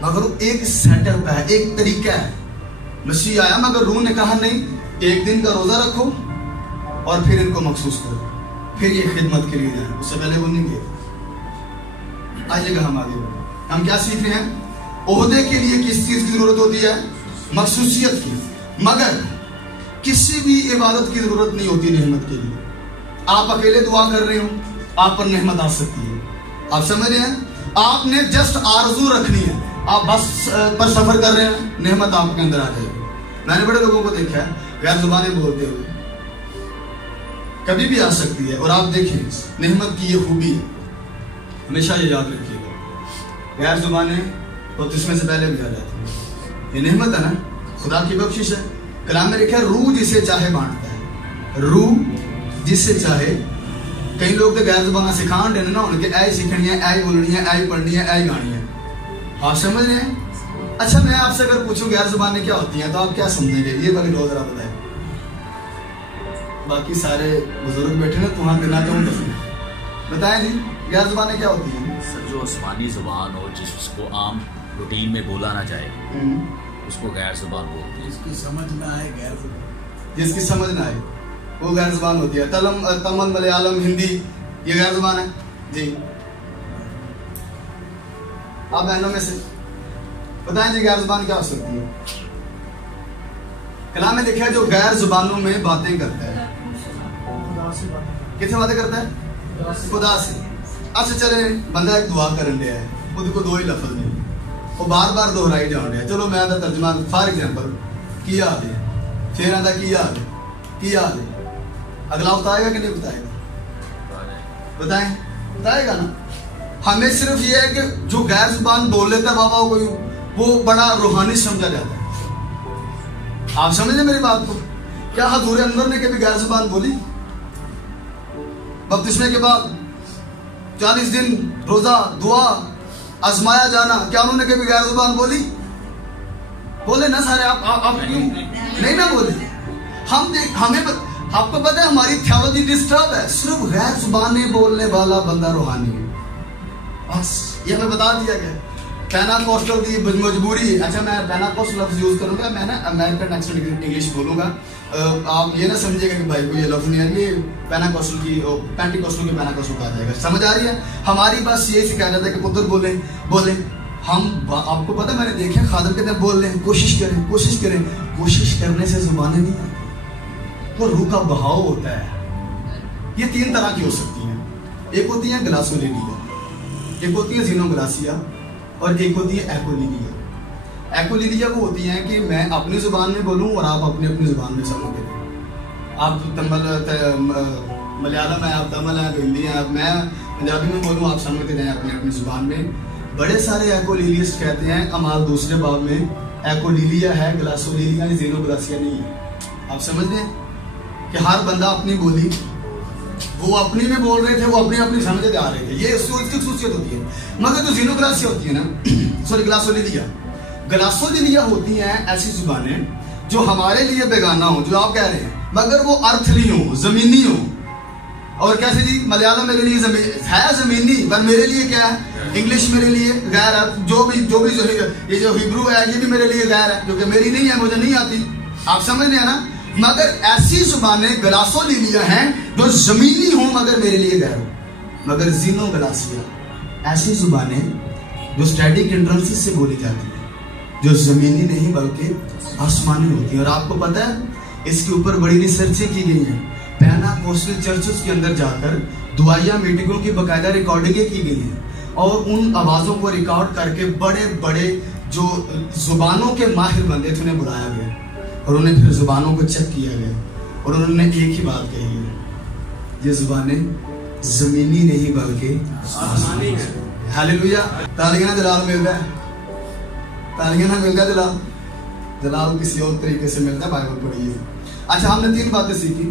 مگر ایک سیٹ اپ ہے، ایک طریقہ ہے۔ مسیح آیا مگر روح نے کہا نہیں، ایک دن کا روزہ رکھو اور پھر ان کو مخصوص کرو، پھر یہ خدمت کے لیے جائیں۔ اس سے پہلے وہ نہیں گئے۔ آئیے گا ہم آگے بڑھیں۔ ہم کیا سیکھ رہے ہیں؟ عہدے کے لیے کس چیز کی ضرورت ہوتی ہے؟ مخصوصیت کی۔ مگر کسی بھی عبادت کی ضرورت نہیں ہوتی نعمت کے لیے۔ آپ اکیلے دعا کر رہے ہو، آپ پر نعمت آ سکتی ہے۔ آپ سمجھ رہے ہیں؟ آپ نے جسٹ آرزو رکھنی ہے، آپ بس پر سفر کر رہے ہیں، نعمت آپ کے اندر آ جائے گی۔ میں نے بڑے لوگوں کو دیکھا ہے غیر زبانیں بولتے ہوئے، کبھی بھی آ سکتی ہے۔ اور آپ دیکھیں نعمت کی یہ خوبی ہے، ہمیشہ یہ یاد رکھیے گا، غیر زبانیں بپتسمے سے پہلے بھی آ جاتی ہیں. یہ نعمت ہے نا, خدا کی بخشش ہے. کلام میں لکھا ہے روح جسے چاہے بانٹتا ہے, روح جسے چاہے. کئی لوگ تو غیر زبانیں سکھان دینے نا, ان کے اے سیکھنی ہے, اے بولنی ہے, اے پڑھنی ہے, اے گانی ہے. آپ سمجھ رہے ہیں؟ اچھا میں آپ سے اگر پوچھوں غیر زبانیں کیا ہوتی ہیں تو آپ کیا سمجھیں گے؟ یہ والی لوگ ذرا بتائیں. باقی سارے بزرگ بیٹھے نا, تمہارا دینا چاہوں تو بتائیں جی غیر زبانیں کیا ہوتی ہیں؟ سر جو آسمانی زبان ہو, جس کو عام روٹین میں بولا نہ جائے, اس کو غیر زبان بولتے ہیں. جس کی سمجھ نہ آئے غیر زبان, جس کی سمجھ نہ آئے وہ غیر زبان ہوتی ہے. تمل ملیالم ہندی یہ غیر زبان ہے جی. آپ بہنوں میں سے بتائیں جی غیر زبان کیا ہو سکتی ہے؟ کلام میں لکھا ہے جو غیر زبانوں میں باتیں کرتا ہے. کتنے باتیں کرتا ہے؟ خدا سے. اچھا چلے بندہ ایک دعا کرن دیا ہے, خود کو دو ہی لفظ نہیں, وہ بار بار دہرائی جان رہا ہے. چلو میں آدھا ترجمہ فار ایگزامپل کیا حال ہے, پھر آدھا کیا حال ہے, کیا حال ہے. اگلا بتائے گا کہ نہیں بتائے گا؟ بتائیں, بتائے گا نا. ہمیں صرف یہ ہے کہ جو غیر زبان بول لیتا ہے بابا کوئی, وہ بڑا روحانی سمجھا جاتا ہے. آپ سمجھیں میری بات کو؟ کیا حضور انور نے کبھی غیر زبان بولی؟ بپتسمے کے بعد 40 دن روزہ دعا آزمایا جانا, کیا انہوں نے کبھی غیر زبان بولی؟ بولے نا سارے. آپ کیوں نہیں نا بولے؟ ہمیں آپ کو پتا ہے ہماری تھیولوجی ڈسٹرب ہے. صرف غیر زبانیں بولنے والا بندہ روحانی ہے, بس یہ ہمیں بتا دیا گیا. پیناکوسٹل کی مجبوری ہے. اچھا میں پیناکوسٹل لفظ یوز کروں گا, میں نا امریکن ایکسنٹ انگلش بولوں گا. آپ یہ نہ سمجھے گا کہ بھائی کو یہ لفظ نہیں ہے, یہ پیناکوسٹل کی پینٹیکوسٹل کی پیناکوسٹل کہا جائے گا. سمجھ آ رہی ہے؟ ہماری بس یہ سکھایا جاتا ہے کہ پتر بولیں بولیں. ہم آپ کو پتا, میں نے دیکھا خادم کہتے ہیں بول لیں, کوشش کریں کوشش کریں. کوشش کرنے سے زبانیں نہیں آتی, وہ روح کا بہاؤ ہوتا ہے. یہ 3 طرح کی ہو سکتی ہیں. ایک ہوتی ہیں گلاسولیلیا, ایک ہوتی ہے زینوگلاسیا, اور ایک ہوتی ہے ایکولیلیا. ایکولیلیا وہ ہوتی ہیں کہ میں اپنی زبان میں بولوں اور آپ اپنی اپنی زبان میں سمجھ لیں. آپ ملیالم ہیں, آپ تمل ہیں, ہندی ہیں, میں پنجابی میں بولوں, آپ سمجھتے رہیں اپنی اپنی زبان میں. بڑے سارے ایکولیلیسٹ کہتے ہیں امال 2 باب میں ایکولیلیا ہے, گلاسولیلیا ہے, زینوگلاسیا نہیں ہے. آپ سمجھ لیں کہ ہر بندہ اپنی بولی, وہ اپنی میں بول رہے تھے, وہ اپنی اپنی سمجھتے آ رہے تھے. یہ اس کی خصوصیت ہوتی ہے. مگر جو زینوگلاسیا ہوتی ہے نا, سوری گلاسولیلیا ہوتی ہیں ایسی زبانیں جو ہمارے لیے بیگانہ ہوں, جو آپ کہہ رہے ہیں, مگر وہ ارتھلی ہوں, زمینی ہوں. اور کیسے جی, ملیالم میرے لیے ہے زمینی, پر میرے لیے کیا ہے, انگلش میرے لیے غیر ہے. جو بھی یہ جو ہیبرو ہے یہ بھی میرے لیے غیر ہے, کیونکہ میری نہیں ہے, مجھے نہیں آتی. آپ سمجھ رہے ہیں نا؟ مگر ایسی زبانیں گلاسولیلیا ہیں جو زمینی ہوں مگر میرے لیے غیر ہوں. مگر زینوگلاسیا ایسی زبانیں جو اسٹیٹک انٹرنس سے بولی جاتی ہیں, جو زمینی نہیں بلکہ آسمانی ہوتی ہیں. اور آپ کو پتا ہے اس کے اوپر بڑی ریسرچیں کی گئی ہیں. پیناکوسٹل چرچز کے اندر جا کر دعائیہ میٹنگوں کی باقاعدہ ریکارڈنگیں کی گئی ہیں, اور ان آوازوں کو ریکارڈ کر کے بڑے بڑے جو زبانوں کے ماہر بندے تھے انہیں بلایا گیا, اور انہیں پھر زبانوں کو چیک کیا گیا, اور انہوں نے ایک ہی بات کہی ہے, یہ زبانیں زمینی نہیں بلکہ آسمانی ہیں. ہاللیلویا. تالیاں جلال ملتا ہے, تالیاں نہ ملتا ہے جلال, جلال کسی اور طریقے سے ملتا ہے. بائبل پڑھیے. اچھا ہم نے 3 باتیں سیکھی.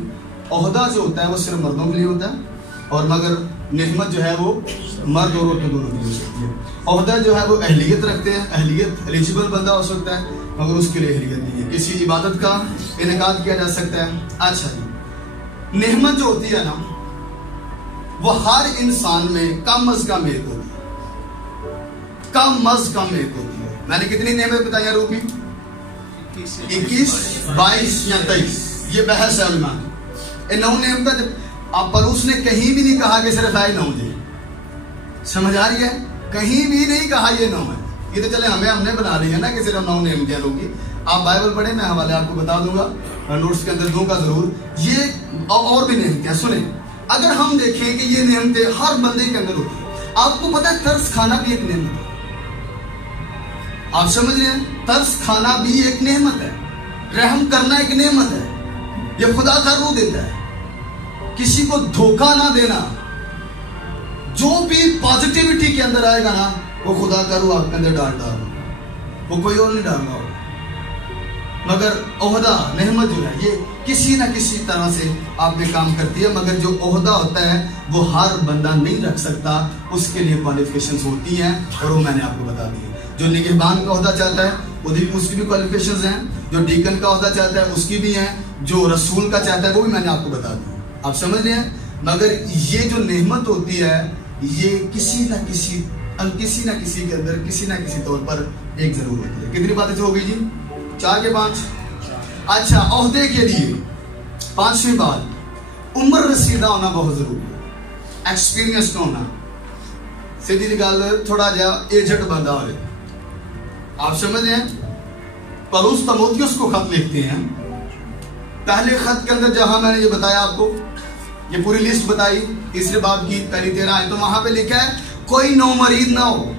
عہدہ جو ہوتا ہے وہ صرف مردوں کے لیے ہوتا ہے, اور مگر نعمت جو ہے وہ مرد اور عورتوں دونوں کے لیے ہو سکتی ہے. عہدہ جو ہے وہ اہلیت رکھتے ہیں, اہلیت ایلیجیبل بندہ ہو سکتا ہے, مگر اس کے لیے اہلیت نہیں ہے. کسی عبادت کا انعقاد کیا جا سکتا ہے. اچھا جی, نعمت جو ہوتی ہے نا وہ ہر انسان میں کم از کم ایک ہوتی ہے, کم از کم ایک ہوتی ہے. میں نے کتنی نعمت بتائی ہیں روبی؟ 21, 22 یا 23. یہ بحث ہے علماء کی. 9 نعمتیں. اب پلوس نے کہیں بھی نہیں کہا کہ صرف آئے 9 دن. سمجھ آ رہی ہے؟ کہیں بھی نہیں کہا یہ 9 ہے. یہ تو چلے ہم نے بنا لی ہے نا کہ صرف 9 نعمتیں ہوگی. آپ بائبل پڑھیں, میں حوالے آپ کو بتا دوں گا, نوٹس کے اندر دوں گا ضرور. یہ اور بھی نعمتیں سنیں. اگر ہم دیکھیں کہ یہ نعمتیں ہر بندے کے اندر ہوتی ہیں. آپ کو پتا ہے ترس کھانا بھی ایک نعمت ہے. آپ سمجھ رہے ہیں؟ ترس کھانا بھی ایک نعمت ہے. رحم کرنا ایک نعمت ہے. یہ خدا کا روح دیتا ہے. کسی کو دھوکہ نہ دینا. جو بھی پازیٹیوٹی کے اندر آئے گا نا وہ خدا کا روح آپ کے اندر ڈال رہا ہو، وہ کوئی اور نہیں ڈال رہا ہو، مگر عہدہ نعمت جو ہے یہ کسی نہ کسی طرح سے آپ میں کام کرتی ہے، مگر جو عہدہ ہوتا ہے وہ ہر بندہ نہیں رکھ سکتا، اس کے لیے کوالیفیکیشنز ہوتی ہیں اور وہ میں نے آپ کو بتا دی ہے۔ جو نگہبان کا عہدہ چاہتا ہے اس کی بھی کوالیفیکیشنز ہیں، جو ڈیکن کا عہدہ چاہتا ہے اس کی بھی ہیں، جو رسول کا چاہتا ہے وہ بھی میں نے آپ کو بتا دی، آپ سمجھ رہے ہیں؟ مگر یہ جو نعمت ہوتی ہے یہ کسی نہ کسی کے اندر کسی نہ کسی طور پر ایک ضرور ہوتی ہے۔ کتنی باتیں ہو گئی جی؟ 4 کے 5۔ اچھا، عہدے کے لیے 5ویں بات، عمر رسیدہ ہونا بہت ضروری ہے، ایکسپیرینس ہونا، سیدھی گل تھوڑا جا ایجنٹ بندہ ہوئے، آپ سمجھ رہے ہیں؟ پولس تیموتھیوس کو خط لکھتے ہیں، پہلے خط کے اندر جہاں میں نے یہ بتایا آپ کو، یہ پوری لسٹ بتائی 3 باب کی پہلی 13 آیت، تو وہاں پہ لکھا ہے کوئی نو مرید نہ ہو،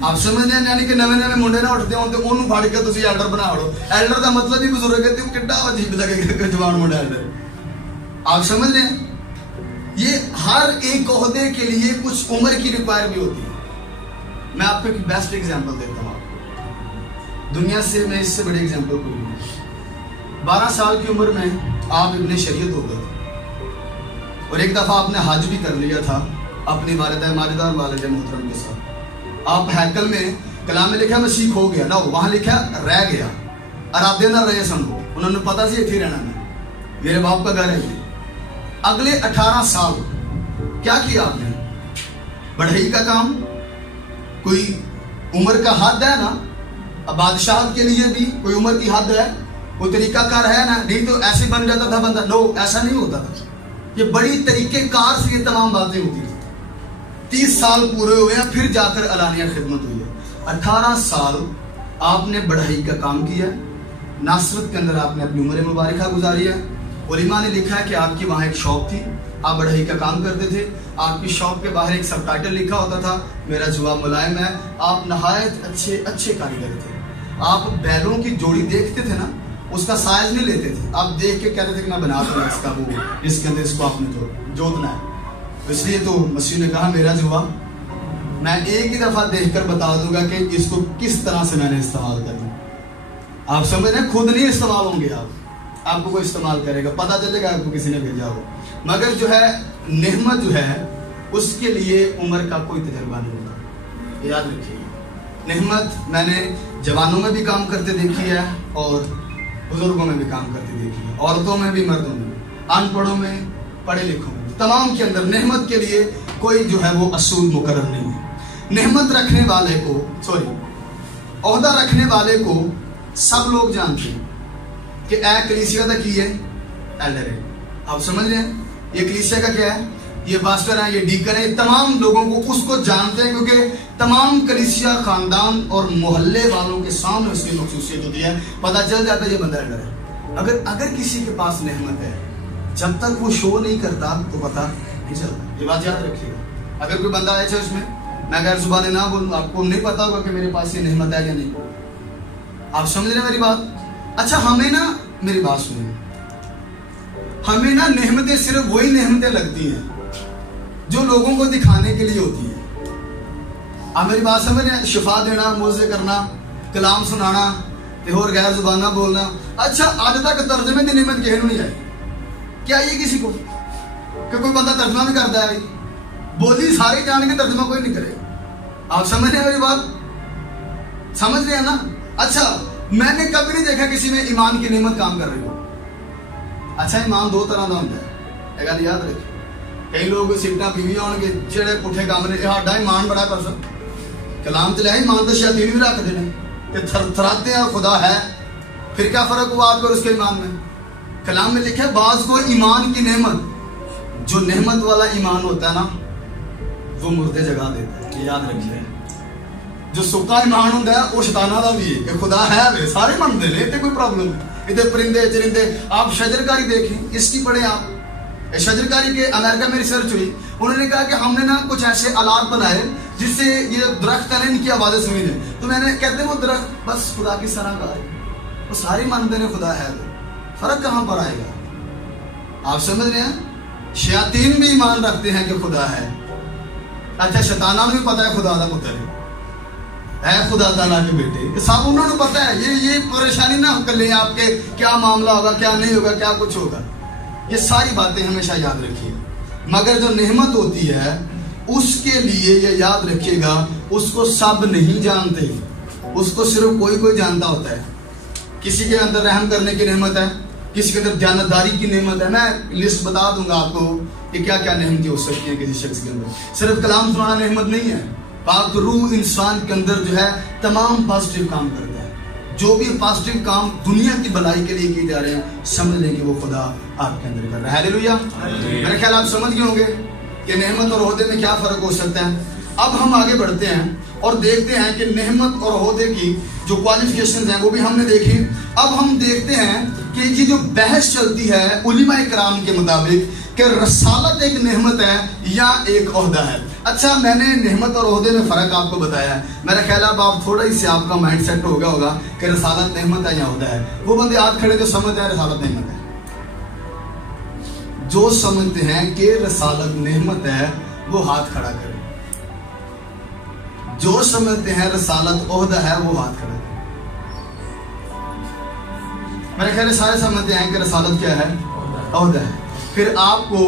آپ سمجھ رہے ہیں؟ یعنی کہ نویں منڈے نہ اٹھتے ہوں تو انہوں پھاڑ کے تسی ایلڈر بنا لو، ایلڈر کا مطلب ہی بزرگ ہے، تو کتنا عجیب لگے گا جوان منڈا ایلڈر، آپ سمجھ رہے ہیں؟ یہ ہر ایک عہدے کے لیے کچھ عمر کی ریکوائر بھی ہوتی ہے۔ میں آپ کو ایک بیسٹ ایگزامپل دیتا ہوں، آپ دنیا سے میں اس سے بڑی ایگزامپل کوئی نہیں۔ 12 سال کی عمر میں آپ ابن شریعت ہو گئے اور ایک دفعہ آپ نے حج بھی کر لیا تھا اپنی والدہ ماجدہ اور والد محترم کے ساتھ۔ آپ ہیکل میں کلام میں لکھا مسیح ہو گیا نہ، وہاں لکھا رہ گیا، ارادے نہ رہے سن، انہوں نے پتا سی اتھی رہنا میرے باپ کا گھر ہے۔ اگلے 18 سال کیا کیا آپ نے؟ بڑھئی کا کام، کوئی عمر کا حد ہے نا، بادشاہت کے لیے بھی کوئی عمر کی حد ہے، کوئی طریقہ کار ہے نا، نہیں تو ایسے بن جاتا تھا بندہ، نو ایسا نہیں ہوتا تھا، یہ بڑی طریقے کار سے یہ تمام باتیں ہوتی تھی۔ 30 سال پورے ہوئے ہیں پھر جا کر علانیہ خدمت ہوئی ہے۔ 18 سال آپ نے بڑھائی کا کام کیا، ناصرت کے اندر آپ نے اپنی عمر مبارکہ گزاری ہے۔ علماء نے لکھا ہے کہ آپ کی وہاں ایک شاپ تھی، آپ بڑھائی کا کام کرتے تھے، آپ کی شاپ کے باہر ایک سب ٹائٹل لکھا ہوتا تھا میرا جواب ملائم ہے۔ آپ نہایت اچھے کاریگر تھے، آپ بیلوں کی جوڑی دیکھتے تھے نا، اس کا سائز نہیں لیتے تھے، آپ دیکھ کے کہتے تھے کہ میں بنا دوں اس کا، وہ اس کے اندر اس کو آپ نے جوتنا ہے۔ اس لیے تو مسیح نے کہا میرا جواب میں ایک ہی دفعہ دیکھ کر بتا دوں گا کہ اس کو کس طرح سے میں نے استعمال کرنا۔ آپ سمجھ رہے ہیں؟ خود نہیں استعمال ہوں گے آپ کو کوئی استعمال کرے گا، پتہ چلے گا آپ کو کسی نے بھیجا ہو۔ مگر جو ہے نعمت جو ہے اس کے لیے عمر کا کوئی تجربہ نہیں ہوتا، یاد رکھیے۔ نعمت میں نے جوانوں میں بھی کام کرتے دیکھی ہے اور بزرگوں میں بھی کام کرتے دیکھی ہے، عورتوں میں بھی مردوں میں، ان پڑھوں میں پڑھے لکھوں میں، تمام کے اندر نعمت کے لیے کوئی جو ہے وہ اصول مقرر نہیں ہے۔ نعمت رکھنے والے کو عہدہ رکھنے والے کو سب لوگ جانتے ہیں کہ اے کلیسیا کا کی ہے ایلڈر ہے، آپ سمجھ رہے ہیں؟ یہ کلیسیا کا کیا ہے؟ یہ پاسٹر ہے، یہ ڈیکن ہے، تمام لوگوں کو اس کو جانتے ہیں، کیونکہ تمام کلیسیا خاندان اور محلے والوں کے سامنے اس کی خصوصیت ہوتی ہے، پتہ چل جاتا ہے یہ بندہ ایلڈر ہے۔ اگر کسی کے پاس نعمت ہے جب تک وہ شو نہیں کرتا تو پتہ نہیں چلتا، یہ بات یاد رکھیے گا۔ اگر کوئی بندہ ہے چرچ میں، میں غیر زبانی نہ بولوں، آپ کو نہیں پتا ہوگا کہ میرے پاس یہ نعمت ہے یا نہیں، آپ سمجھ رہے ہیں میری بات؟ اچھا ہمیں نا، میری بات سنیں، ہمیں نا نعمتیں صرف وہی نعمتیں لگتی ہیں جو لوگوں کو دکھانے کے لیے ہوتی ہیں۔ آپ میری بات سمجھ رہے ہیں؟ شفا دینا، موعظے کرنا، کلام سنانا، اور غیر زبانہ بولنا، اچھا آج تک ترجمے کی نعمت کہنے نہیں آئی، کیا یہ کسی کو کہ کوئی بندہ ترجمہ بھی کرتا ہے؟ بولی سارے جان کے ترجمہ کوئی نہیں کرے، آپ سمجھ رہے ہیں میری بات؟ سمجھ رہے ہیں نا؟ اچھا میں نے کبھی نہیں دیکھا کسی میں ایمان کی نعمت کام کر رہی ہو۔ اچھا ایمان 2 طرح کا ہوتا ہے، یہ گل یاد رکھیں۔ کئی لوگ سیٹاں پیوی آن گے جڑے پٹھے کام نے، ساڈا ایمان بڑا پرسن کلام چ لیا ایمان تو شیطان بھی رکھ دینا کہ تھراتے ہیں خدا ہے، پھر کیا فرق ہوا آپ کو اس کے ایمان میں؟ کلام میں لکھا ہے بعض کو ایمان کی نعمت، جو نعمت والا ایمان ہوتا ہے نا وہ مردے جگا دیتا ہے، یہ یاد رکھیے۔ جو سکا ایمان ہوتا ہے وہ شیطانہ دا بھی ہے کہ خدا ہے وے، سارے منتے ہیں، اتنے کوئی پرابلم نہیں۔ ادھر پرندے چرندے، آپ شجرکاری دیکھیں، اس کی پڑھیں آپ، شجرکاری کے امریکہ میں ریسرچ ہوئی، انہوں نے کہا کہ ہم نے نا کچھ ایسے آلات بنائے جس سے یہ درخت ہیں ان کی آوازیں سنی دیں، تو میں نے کہتے ہیں وہ درخت بس خدا کی سراہ کا ہے، وہ ساری مانتے ہیں خدا ہے، فرق کہاں پر آئے گا؟ آپ سمجھ رہے ہیں؟ شیاطین بھی ایمان رکھتے ہیں کہ خدا ہے، اچھا شیطاناں نوں بھی پتا ہے خدا دا پتر ہے خدا تعالیٰ کے بیٹے، سب انہوں نے پتا ہے. یہ پریشانی نہ کر لیں آپ کے کیا معاملہ ہوگا، کیا نہیں ہوگا، کیا کچھ ہوگا. یہ ساری باتیں ہمیشہ یاد رکھیے. مگر جو نعمت ہوتی ہے اس کے لیے یہ یاد رکھیے گا، اس کو سب نہیں جانتے، اس کو صرف کوئی جانتا ہوتا ہے. کسی کے اندر رحم کرنے کی نعمت ہے، کسی کے اندر دیانتداری کی نعمت ہے. میں لسٹ بتا دوں گا آپ کو کہ کیا کیا نعمتیں ہو سکتی ہیں کسی شخص کے اندر. صرف کلام سنانا نعمت نہیں ہے. پاک روح انسان کے اندر جو ہے تمام پازیٹیو کام کرتا ہے. جو بھی پازیٹیو کام دنیا کی بھلائی کے لیے کیے جا رہے ہیں سمجھ لیں کہ وہ خدا آپ کے اندر کر رہا ہے. ہاللیلویا. میرے خیال آپ سمجھ گئے ہوں گے کہ نعمت اور عہدے میں کیا فرق ہو سکتا ہے. اب ہم آگے بڑھتے ہیں اور دیکھتے ہیں کہ نعمت اور عہدے کی جو کوالیفیکیشنز ہیں وہ بھی ہم نے دیکھی. اب ہم دیکھتے ہیں کہ یہ جو بحث چلتی ہے علماء کرام کے مطابق کہ رسالت ایک نعمت ہے یا ایک عہدہ ہے. اچھا میں نے نعمت اور عہدے میں فرق آپ کو بتایا ہے. میرا خیال ہے آپ تھوڑا ہی سے آپ کا مائنڈ سیٹ ہو گیا ہوگا کہ رسالت نعمت ہے یا عہدہ ہے. وہ بندے ہاتھ کھڑے جو سمجھتے ہیں رسالت نعمت ہے. جو سمجھتے ہیں کہ رسالت نعمت ہے وہ ہاتھ کھڑا کریں. جو سمجھتے ہیں رسالت عہدہ ہے وہ ہاتھ کھڑا کریں. میرے خیال ہے سارے سمجھتے ہیں کہ رسالت کیا ہے، عہدہ ہے. پھر آپ کو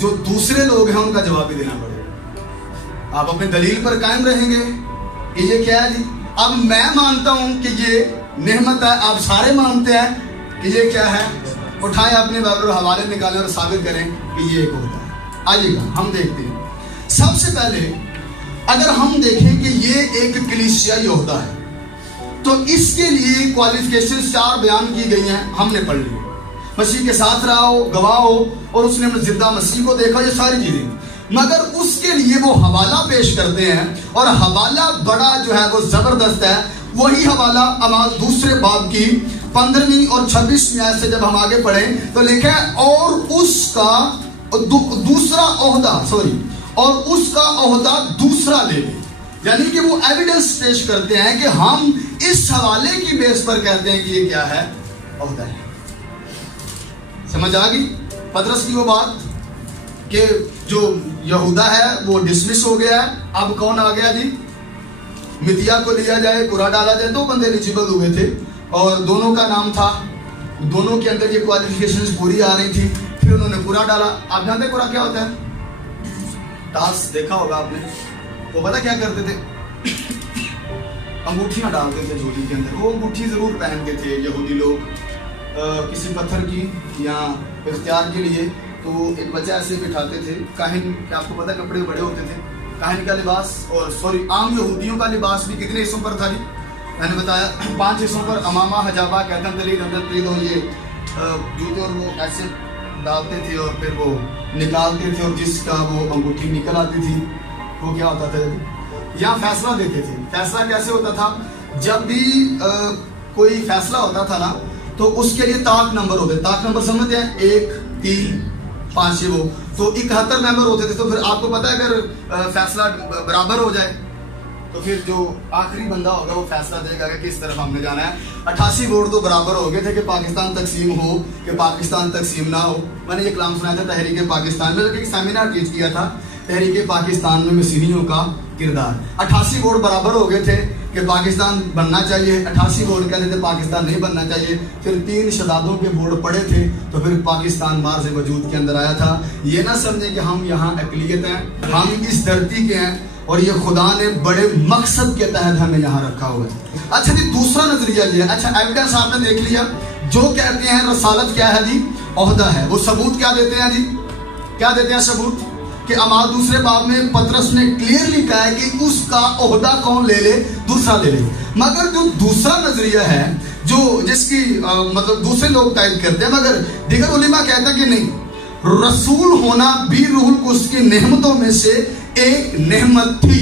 جو دوسرے لوگ ہیں ان کا جواب بھی دینا پڑے گا. آپ اپنی دلیل پر قائم رہیں گے کہ یہ کیا ہے جی. اب میں مانتا ہوں کہ یہ نعمت ہے، آپ سارے مانتے ہیں کہ یہ کیا ہے. اٹھائیں اپنے بائبل اور حوالے نکالیں اور ثابت کریں کہ یہ ایک ہوتا ہے. آئیے گا ہم دیکھتے ہیں. سب سے پہلے اگر ہم دیکھیں کہ یہ ایک کلیسیائی عہدہ ہے تو اس کے لیے کوالیفیکیشن 4 بیان کی گئی ہیں. ہم نے پڑھ لی. مسیح کے ساتھ رہا ہو، گواہ ہو اور اس نے زندہ مسیح کو دیکھا، یہ ساری چیزیں. مگر اس کے لیے وہ حوالہ پیش کرتے ہیں اور حوالہ بڑا جو ہے وہ زبردست ہے. وہی حوالہ اعمال دوسرے باب کی 15ویں اور 26ویں آیت سے جب ہم آگے پڑھیں تو لکھا ہے اور اس کا دوسرا عہدہ اور اس کا عہدہ دوسرا لے لے. یعنی کہ وہ ایویڈنس پیش کرتے ہیں کہ ہم اس حوالے کی بیس پر کہتے ہیں کہ یہ کیا ہے، عہدہ ہے. سمجھ آ گئی پطرس کی وہ بات کہ جو یہودا ہے وہ ڈسمس ہو گیا ہے. اب کون آ گیا جی؟ متیا کو لیا جائے، قرا ڈالا جائے. 2 بندے ایلیجیبل ہوئے تھے اور دونوں کا نام تھا. دونوں کے اندر یہ کوالیفیکیشنز پوری آ رہی تھی. پھر انہوں نے قرا ڈالا. آپ جانتے قرا کیا ہوتا ہے؟ ٹاس دیکھا ہوگا آپ نے. وہ پتہ کیا کرتے تھے؟ انگوٹھیاں ڈالتے تھے جھولی کے اندر. وہ انگوٹھی ضرور پہنتے تھے یہودی لوگ کسی پتھر کی یا اختیار کے لیے. تو ایک بچہ ایسے بٹھاتے تھے. کاہن کہ آپ کو پتہ کپڑے بڑے ہوتے تھے. کاہن کا لباس اور عام یہودیوں کا لباس بھی کتنے حصوں پر تھا جی؟ میں نے بتایا 5 حصوں پر. امامہ، حجابہ، کہتن تلید، اندر تلید، اور یہ جوتے اور وہ ایسے ڈالتے تھے اور پھر وہ نکالتے تھے اور جس کا وہ انگوٹھی نکل آتی تھی وہ کیا ہوتا تھا؟ یہاں فیصلہ دیتے تھے. فیصلہ کیسے ہوتا تھا؟ جب بھی کوئی فیصلہ ہوتا تھا نا تو اس کے لیے طاق نمبر ہوتے. طاق نمبر سمجھتے ہیں 1 3 5 وہ تو 71 ممبر ہوتے تھے. تو پھر آپ کو پتا ہے اگر فیصلہ برابر ہو جائے تو پھر جو آخری بندہ ہوگا وہ فیصلہ دے گا کہ کس طرف ہم نے جانا ہے. 88 ووٹ تو برابر ہو گئے تھے کہ پاکستان تقسیم ہو کہ پاکستان تقسیم نہ ہو. میں نے یہ کلام سنایا تھا تحریک پاکستان میں. ایک سیمینار ٹیچ کیا تھا تحریک پاکستان میں مسیحیوں کا کردار. 88 ووٹ برابر ہو گئے تھے کہ پاکستان بننا چاہیے. 88 ووٹ کہتے تھے پاکستان نہیں بننا چاہیے. پھر 3 شہزادوں کے ووٹ پڑے تھے تو پھر پاکستان مارز وجود کے اندر آیا تھا. یہ نہ سمجھیں کہ ہم یہاں اقلیت ہیں، ہم اس دھرتی کے ہیں اور یہ خدا نے بڑے مقصد کے تحت ہمیں یہاں رکھا ہوا ہے. اچھا جی دوسرا نظریہ یہ ہے. اچھا ایویڈنس آپ نے دیکھ لیا. جو کہتے ہیں رسالت کیا ہے جی؟ عہدہ ہے. وہ ثبوت کیا دیتے ہیں جی؟ کیا دیتے ہیں ثبوت؟ کہ اعمال دوسرے باب میں پطرس نے کلیئرلی کہا ہے کہ اس کا عہدہ کون لے لے؟ دوسرا لے لے. مگر جو دوسرا نظریہ ہے جو جس کی مطلب دوسرے لوگ تائید کرتے ہیں مگر دیگر علماء کہتا ہے کہ نہیں، رسول ہونا بھی روح القدس کی نعمتوں میں سے ایک نعمت تھی.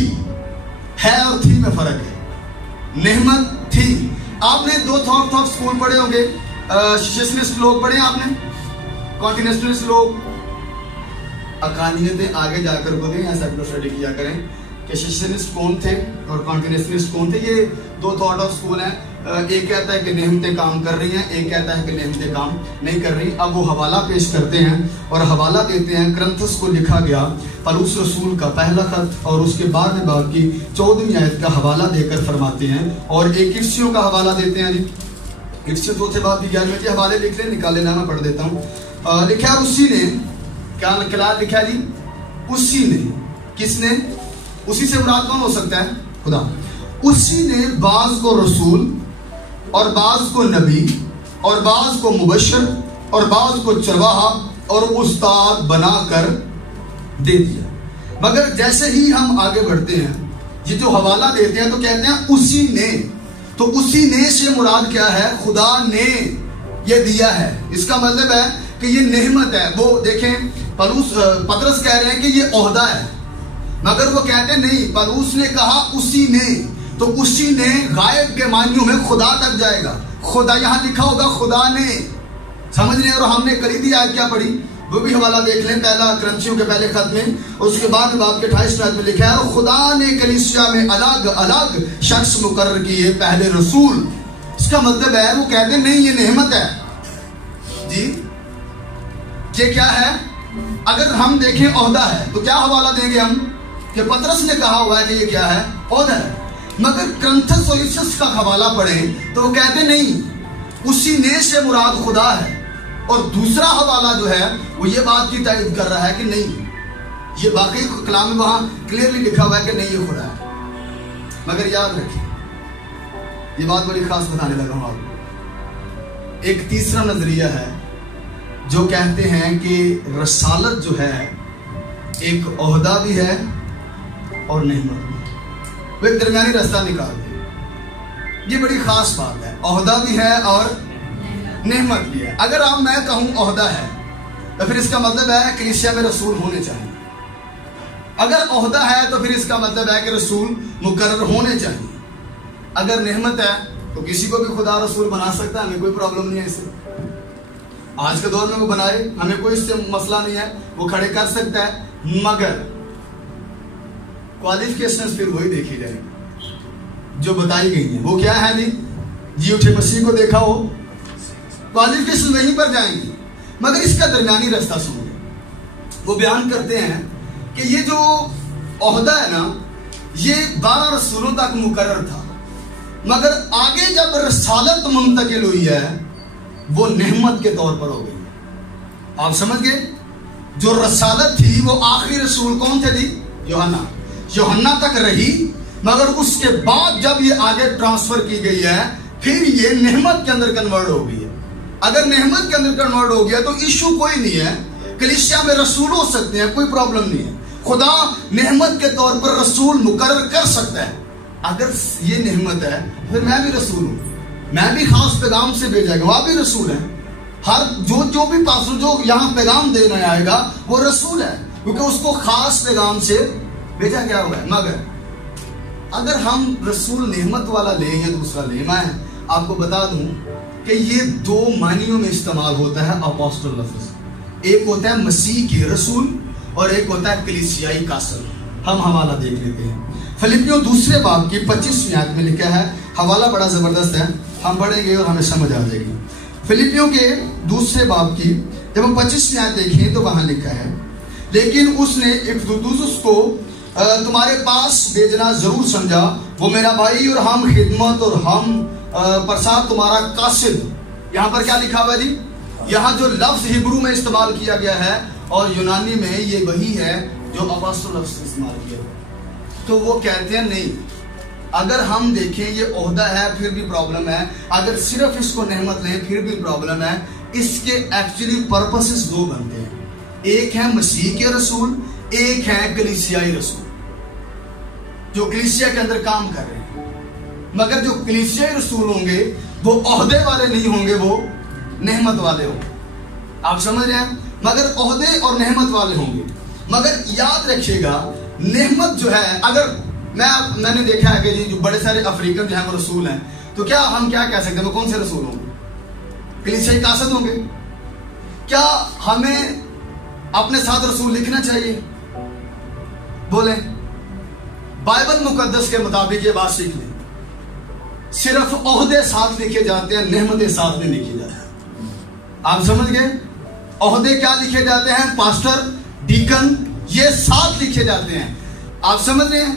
ہے اور تھی میں فرق ہے. نعمت تھی. آپ نے 2 تھوک سکول پڑھے ہوں گے. سیشنسٹ لوگ پڑھے آپ نے، کانٹیننٹلسٹ لوگ. اقانیتیں آگے جا کر بولیں یا سیکولر اسٹڈی کیا کریں کہ سیشنسٹ کون تھے اور کانٹیننٹلسٹ کون تھے. یہ 2 تھاٹ آف سکول ہیں. ایک کہتا ہے کہ نعمتیں کام کر رہی ہیں، ایک کہتا ہے کہ نعمتیں کام نہیں کر رہی. اب وہ حوالہ پیش کرتے ہیں اور حوالہ دیتے ہیں کرنتھس کو لکھا گیا پولس رسول کا پہلا خط اور اس کے بعد کی 14ویں آیت کا حوالہ دے کر فرماتے ہیں، اور ایک افسیوں کا حوالہ دیتے ہیں. جی افسیوں 4 باب کی 11 جی حوالے لکھ لیں، نکال لینا، میں پڑھ دیتا ہوں. لکھا ہے اسی نے، کیا لکھا ہے جی؟ اسی نے. کس نے؟ اسی سے مراد کون ہو سکتا ہے؟ خدا. اسی نے بعض کو رسول اور بعض کو نبی اور بعض کو مبشر اور بعض کو چرواہا اور استاد بنا کر دے دیا. مگر جیسے ہی ہم آگے بڑھتے ہیں یہ جو حوالہ دیتے ہیں تو کہتے ہیں اسی نے. تو اسی نے سے مراد کیا ہے؟ خدا نے یہ دیا ہے. اس کا مطلب ہے کہ یہ نعمت ہے. وہ دیکھیں پطرس کہہ رہے ہیں کہ یہ عہدہ ہے، مگر وہ کہتے نہیں، پولس نے کہا اسی نے. تو اسی نے غائب کے معنیوں میں خدا تک جائے گا. خدا یہاں لکھا ہوگا خدا نے، سمجھ رہے ہیں. اور ہم نے کلیدی آیت کیا پڑھی وہ بھی حوالہ دیکھ لیں، پہلا کرنتھیوں کے پہلے خط میں، اس کے بعد باب کے 28 آیت میں لکھا ہے اور خدا نے کلیسیا میں الگ الگ شخص مقرر کیے پہلے رسول. اس کا مطلب ہے وہ کہتے ہیں نہیں یہ نعمت ہے. جی یہ کیا ہے؟ اگر ہم دیکھیں عہدہ ہے تو کیا حوالہ دیں گے ہم کہ پطرس نے کہا ہوا ہے کہ یہ کیا ہے؟ عہدہ ہے. مگر کرنتھس اور افسس کا حوالہ پڑھیں تو وہ کہتے نہیں اسی نے سے مراد خدا ہے. اور دوسرا حوالہ جو ہے وہ یہ بات کی تائید کر رہا ہے کہ نہیں، یہ واقعی کلام میں وہاں کلیئرلی لکھا ہوا ہے کہ نہیں یہ خدا ہے. مگر یاد رکھیں یہ بات بڑی خاص بتانے لگا ہوں آپ کو. ایک تیسرا نظریہ ہے جو کہتے ہیں کہ رسالت جو ہے ایک عہدہ بھی ہے اور نعمت بھی ہے. وہ ایک درمیانی راستہ نکال دیں. یہ بڑی خاص بات ہے، عہدہ بھی ہے اور نعمت بھی ہے. اگر آپ میں کہوں عہدہ ہے تو پھر اس کا مطلب ہے کلیسیا میں رسول ہونے چاہیے. اگر عہدہ ہے تو پھر اس کا مطلب ہے کہ رسول مقرر ہونے چاہیے. اگر نعمت ہے تو کسی کو بھی خدا رسول بنا سکتا ہے، ہمیں کوئی پرابلم نہیں ہے اس سے. آج کے دور میں وہ بنائے، ہمیں کوئی اس سے مسئلہ نہیں ہے، وہ کھڑے کر سکتا ہے. مگر کوالیفیکیشنز پھر وہی دیکھی جائے جو بتائی گئی ہیں. وہ کیا ہے؟ جی اٹھے مسیح کو دیکھا ہو، کوالیفیکیشن وہیں پر جائیں گی. مگر اس کا درمیانی راستہ سنیں. وہ بیان کرتے ہیں کہ یہ جو عہدہ ہے نا یہ 12 رسولوں تک مقرر تھا، مگر آگے جب رسالت منتقل ہوئی ہے وہ نعمت کے طور پر ہو گئی. آپ سمجھ گئے؟ جو رسالت تھی وہ آخری رسول کون تھے جی؟ یوحنا تک رہی، مگر اس کے بعد جب یہ آگے ٹرانسفر کی گئی ہے پھر یہ نعمت کے اندر کنورٹ ہو گئی ہے. اگر نعمت کے اندر کنورٹ ہو گیا تو ایشو کوئی نہیں ہے، کلیسیا میں رسول ہو سکتے ہیں، کوئی پرابلم نہیں ہے. خدا نعمت کے طور پر رسول مقرر کر سکتا ہے. اگر یہ نعمت ہے پھر میں بھی رسول ہوں، میں بھی خاص پیغام سے بھیجا گیا، وہاں بھی رسول ہے. ہر جو بھی پاسو جو یہاں پیغام دینے آئے گا وہ رسول ہے، کیونکہ اس کو خاص پیغام سے بھیجا گیا ہوا ہے. مگر اگر ہم رسول نعمت والا لیں یا دوسرا لیں، میں آپ کو بتا دوں کہ یہ 2 معنیوں میں استعمال ہوتا ہے اپوسٹل لفظ. ایک ہوتا ہے مسیح کے رسول اور ایک ہوتا ہے کلیسیائی کاسل. ہم حوالہ دیکھ لیتے ہیں. فلپیوں 2 باب کی 25ویں آیت میں لکھا ہے، حوالہ بڑا زبردست ہے، ہم پڑھیں گے اور ہمیں سمجھ آ جائے گی. فلپیوں کے 2 باب کی جب ہم 25ویں آیت دیکھیں تو وہاں لکھا ہے لیکن اس نے افدودوس کو تمہارے پاس بھیجنا ضرور سمجھا، وہ میرا بھائی اور ہم خدمت اور ہم پرساد تمہارا قاصد. یہاں پر کیا لکھا ہوا جی؟ یہاں جو لفظ ہبرو میں استعمال کیا گیا ہے اور یونانی میں یہ وہی ہے جو اپوسٹل لفظ استعمال کیا ہے. تو وہ کہتے ہیں نہیں، اگر ہم دیکھیں یہ عہدہ ہے پھر بھی پرابلم ہے، اگر صرف اس کو نعمت لیں پھر بھی پرابلم ہے. اس کے ایکچولی پرپسز 2 بنتے ہیں، ایک ہے مسیح کے رسول، ایک ہے کلیسیائی رسول جو کلیسیا کے اندر کام کر رہے ہیں. مگر جو کلیسیائی رسول ہوں گے وہ عہدے والے نہیں ہوں گے، وہ نعمت والے ہوں گے. آپ سمجھ رہے ہیں؟ مگر عہدے اور نعمت والے ہوں گے. مگر یاد رکھیے گا نعمت جو ہے، اگر میں نے دیکھا ہے کہ جی جو بڑے سارے افریقن جو ہیں وہ رسول ہیں، تو کیا ہم کیا کہہ سکتے ہیں وہ کون سے رسول ہوں گے؟ کلیسیائی قاصد ہوں گے. کیا ہمیں اپنے ساتھ رسول لکھنا چاہیے؟ بولیں. بائبل مقدس کے مطابق یہ بات سیکھ لیں. صرف عہدے ساتھ لکھے جاتے ہیں، نعمتیں ساتھ نہیں لکھی جاتی. آپ سمجھ گئے؟ عہدے کیا لکھے جاتے ہیں؟ پاسٹر، ڈیکن، یہ ساتھ لکھے جاتے ہیں. آپ سمجھ رہے ہیں؟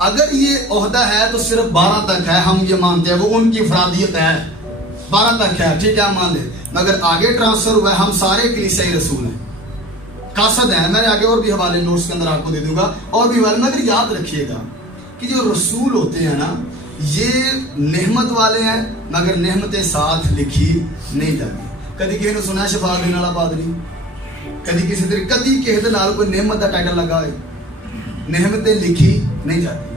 اگر یہ عہدہ ہے تو صرف 12 تک ہے، ہم یہ مانتے ہیں، وہ ان کی افرادیت ہے، 12 تک ہے، ٹھیک ہے ہم مان لیں. مگر آگے ٹرانسفر ہوا ہے، ہم سارے کلیسائی رسول ہیں، قاصد ہیں. میں آگے اور بھی حوالے نوٹس کے اندر آپ کو دے دوں گا اور بھی حوالے. مگر یاد رکھیے گا کہ جو رسول ہوتے ہیں نا، یہ نعمت والے ہیں، مگر نعمتیں ساتھ لکھی نہیں جاتی. کدی کسی نے سنا شفا دینے والا پادری؟ کدی کسی طرح کدی کسی نال کوئی نعمت کا ٹائٹل لگا ہے؟ نعمتیں لکھی نہیں جاتی،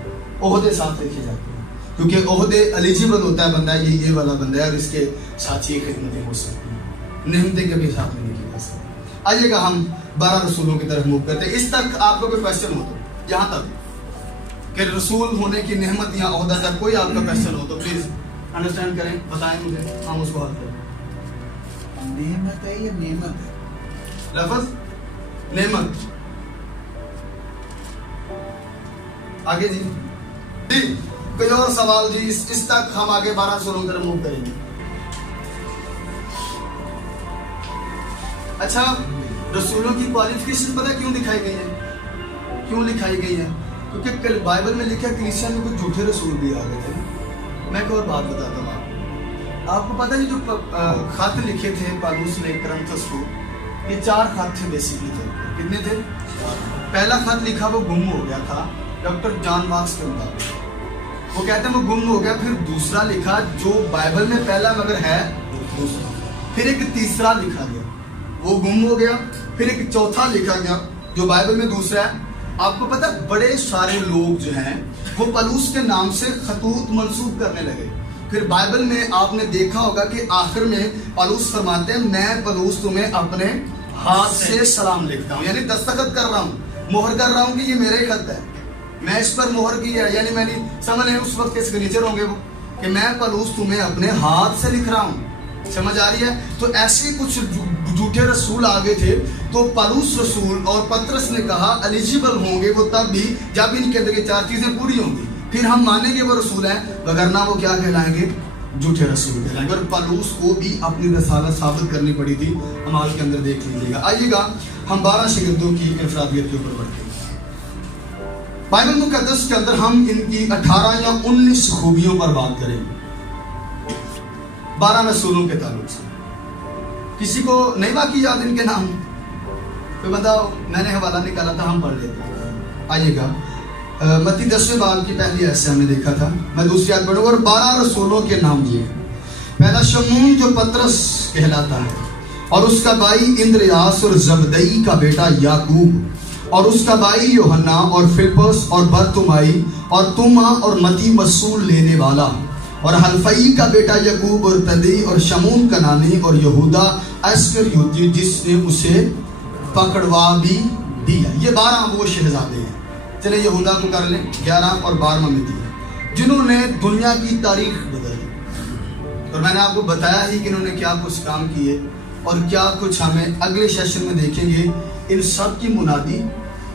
عہدے ساتھ لکھے جاتے ہیں. کیونکہ عہدے ایلیجیبل ہوتا ہے بندہ، یہ والا بندہ ہے اور اس کے ساتھ یہ خدمتیں ہو سکتی ہیں، نعمتیں کبھی ساتھ نہیں لکھی جا سکتی. آئیے گا ہم 12 رسولوں کی طرف موو کرتے ہیں. اس تک آپ کو کوئی کوشچن ہو تو، یہاں تک کہ رسول ہونے کی نعمت یا عہدہ تک کوئی آپ کا کوشچن ہو تو پلیز انڈرسٹینڈ کریں، بتائیں مجھے، ہم اس کو حل کریں. نعمت ہے یا نعمت ہے؟ لفظ نعمت. آگے جی کوئی اور سوال جی؟ اس تک ہم آگے 12 رسولوں کی طرف موو کریں گے. اچھا، رسولوں کی کوالیفیکیشن پتہ کیوں دکھائی گئی ہے؟ کیوں لکھائی گئی ہے؟ کیونکہ بائبل میں لکھا کلیسیا میں کچھ جھوٹے رسول بھی آ گئے تھے. میں ایک اور بات بتاتا ہوں آپ کو پتہ ہے جو خط لکھے تھے پالوس نے کرنتھس کو، یہ 4 خط تھے بیسیکلی. تھے کتنے تھے؟ پہلا خط لکھا وہ گم ہو گیا تھا ڈاکٹر جان مارکس کے مطابق، وہ کہتے ہیں وہ گم ہو گیا. پھر دوسرا لکھا جو بائبل میں پہلا مگر ہے دوسرا. پھر ایک تیسرا لکھا گیا، وہ گم ہو گیا. پھر ایک چوتھا لکھا گیا جو بائبل میں دوسرا ہے. آپ کو پتہ بڑے سارے لوگ جو ہیں وہ پالوس کے نام سے خطوط منسوب کرنے لگے. پھر بائبل میں آپ نے دیکھا ہوگا کہ آخر میں پالوس فرماتے ہیں میں پالوس تمہیں اپنے ہاتھ سے سلام لکھتا ہوں، یعنی دستخط کر رہا ہوں، مہر کر رہا ہوں کہ یہ میرا ہی خط ہے، میں اس پر مہر کی ہے. یعنی میں نہیں سمجھ رہے اس وقت کے سگنیچر ہوں گے وہ کہ میں پالوس تمہیں اپنے ہاتھ سے لکھ رہا ہوں. سمجھ آ رہی ہے؟ تو ایسے کچھ جھوٹے رسول آگے تھے. تو پالوس رسول اور پترس نے کہا ایلیجیبل ہوں گے وہ تب بھی جب ان کے اندر یہ 4 چیزیں پوری ہوں گی، پھر ہم مانیں گے وہ رسول ہیں، وگرنہ وہ کیا کہلائیں گے؟ جھوٹے رسول کہلائیں گے. اور پالوس کو بھی اپنی رسالت ثابت کرنی پڑی تھی. اعمال کے اندر دیکھ لیجیے گا. آئیے گا ہم 12 شاگردوں کی انفرادیت کے اوپر بڑھتے ہیں. بائبل مقدس کے اندر ہم ان کی 18 یا 19 خوبیوں پر بات کریں گے 12 رسولوں کے تعلق سے. کسی کو نہیں واقعی یاد ان کے نام؟ کوئی بندہ؟ میں نے حوالہ نکالا تھا، ہم پڑھ لیتے ہیں. آئیے گا متی 10ویں باب کی پہلی ایسے ہم نے دیکھا تھا. میں دوسری آیت پڑھوں گا. اور 12 رسولوں کے نام یہ ہیں. پہلا شمون جو پترس کہلاتا ہے، اور اس کا بھائی اندریاس اور زبدئی کا بیٹا یعقوب، اور اس کا بھائی یوحنا اور فلپس اور برتمائی اور توما اور متی وصول لینے والا، اور حلفئی کا بیٹا یعقوب اور تدی اور شمون کنانی اور یہودا اسکریوتی جس نے اسے پکڑوا بھی دیا. یہ 12 وہ شہزادے ہیں. چلے یہودا کو کر لیں 11 اور 12 میں دیا جنہوں نے دنیا کی تاریخ بدلی. اور میں نے آپ کو بتایا ہی کہ انہوں نے کیا کچھ کام کیے اور کیا کچھ ہمیں اگلے سیشن میں دیکھیں گے. ان سب کی منادی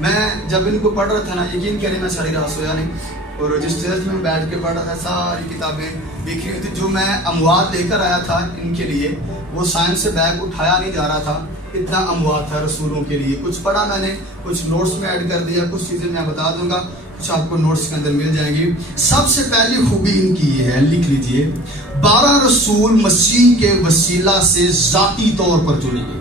میں جب ان کو پڑھ رہا تھا نا، یقین کریں میں ساری رات سویا نہیں. اور جس چرچ میں بیٹھ کے پڑھ رہا تھا ساری کتابیں دیکھ رہی تھی. جو میں اموات لے کر آیا تھا ان کے لیے، وہ سائنس سے بیگ اٹھایا نہیں جا رہا تھا، اتنا اموات تھا رسولوں کے لیے. کچھ پڑھا میں نے، کچھ نوٹس میں ایڈ کر دیا، کچھ چیزیں میں بتا دوں گا، کچھ آپ کو نوٹس کے اندر مل جائیں گی. سب سے پہلی خوبی ان کی یہ ہے، لکھ لیجئے، 12 رسول مسیح کے وسیلہ سے ذاتی طور پر چنے گئے.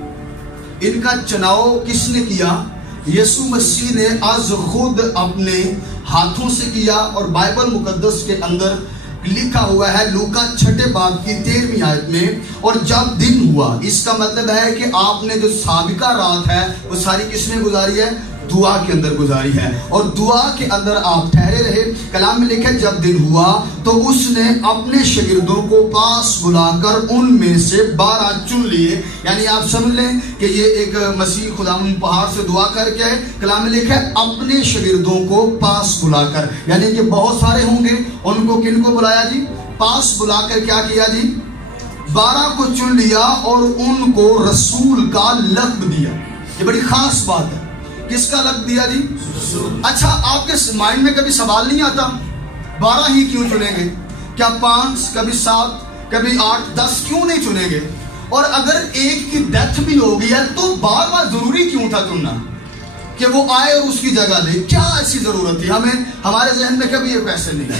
ان کا چناؤ کس نے کیا؟ یسوع مسیح نے از خود اپنے ہاتھوں سے کیا. اور بائبل مقدس کے اندر لکھا ہوا ہے لوکا 6 باب کی 13ویں آیت میں، اور جب دن ہوا، اس کا مطلب ہے کہ آپ نے جو سابقہ رات ہے وہ ساری کس نے گزاری ہے؟ دعا کے اندر گزاری ہے. اور دعا کے اندر آپ ٹھہرے رہے. کلام میں لکھا جب دن ہوا تو اس نے اپنے شاگردوں کو پاس بلا کر ان میں سے 12 چن لیے. یعنی آپ سمجھ لیں کہ یہ ایک مسیح خداوند پہاڑ سے دعا کر کے آئے. کلام میں لکھا ہے اپنے شاگردوں کو پاس بلا کر، یعنی کہ بہت سارے ہوں گے. ان کو کن کو بلایا جی؟ پاس بلا کر کیا کیا جی؟ 12 کو چن لیا اور ان کو رسول کا لقب دیا. یہ بڑی خاص بات ہے. کس کا لقب دیا جی؟ اچھا، آپ کے مائنڈ میں کبھی سوال نہیں آتا 12 ہی کیوں چنیں گے؟ کیا 5 کبھی 7 کبھی 8 10 کیوں نہیں چنیں گے؟ اور اگر ایک کی ڈیتھ بھی ہو گئی ہے تو بار بار ضروری کیوں تھا چننا کہ وہ آئے اور اس کی جگہ لے؟ کیا ایسی ضرورت تھی؟ ہمارے ذہن میں کبھی یہ کویسچن نہیں ہے.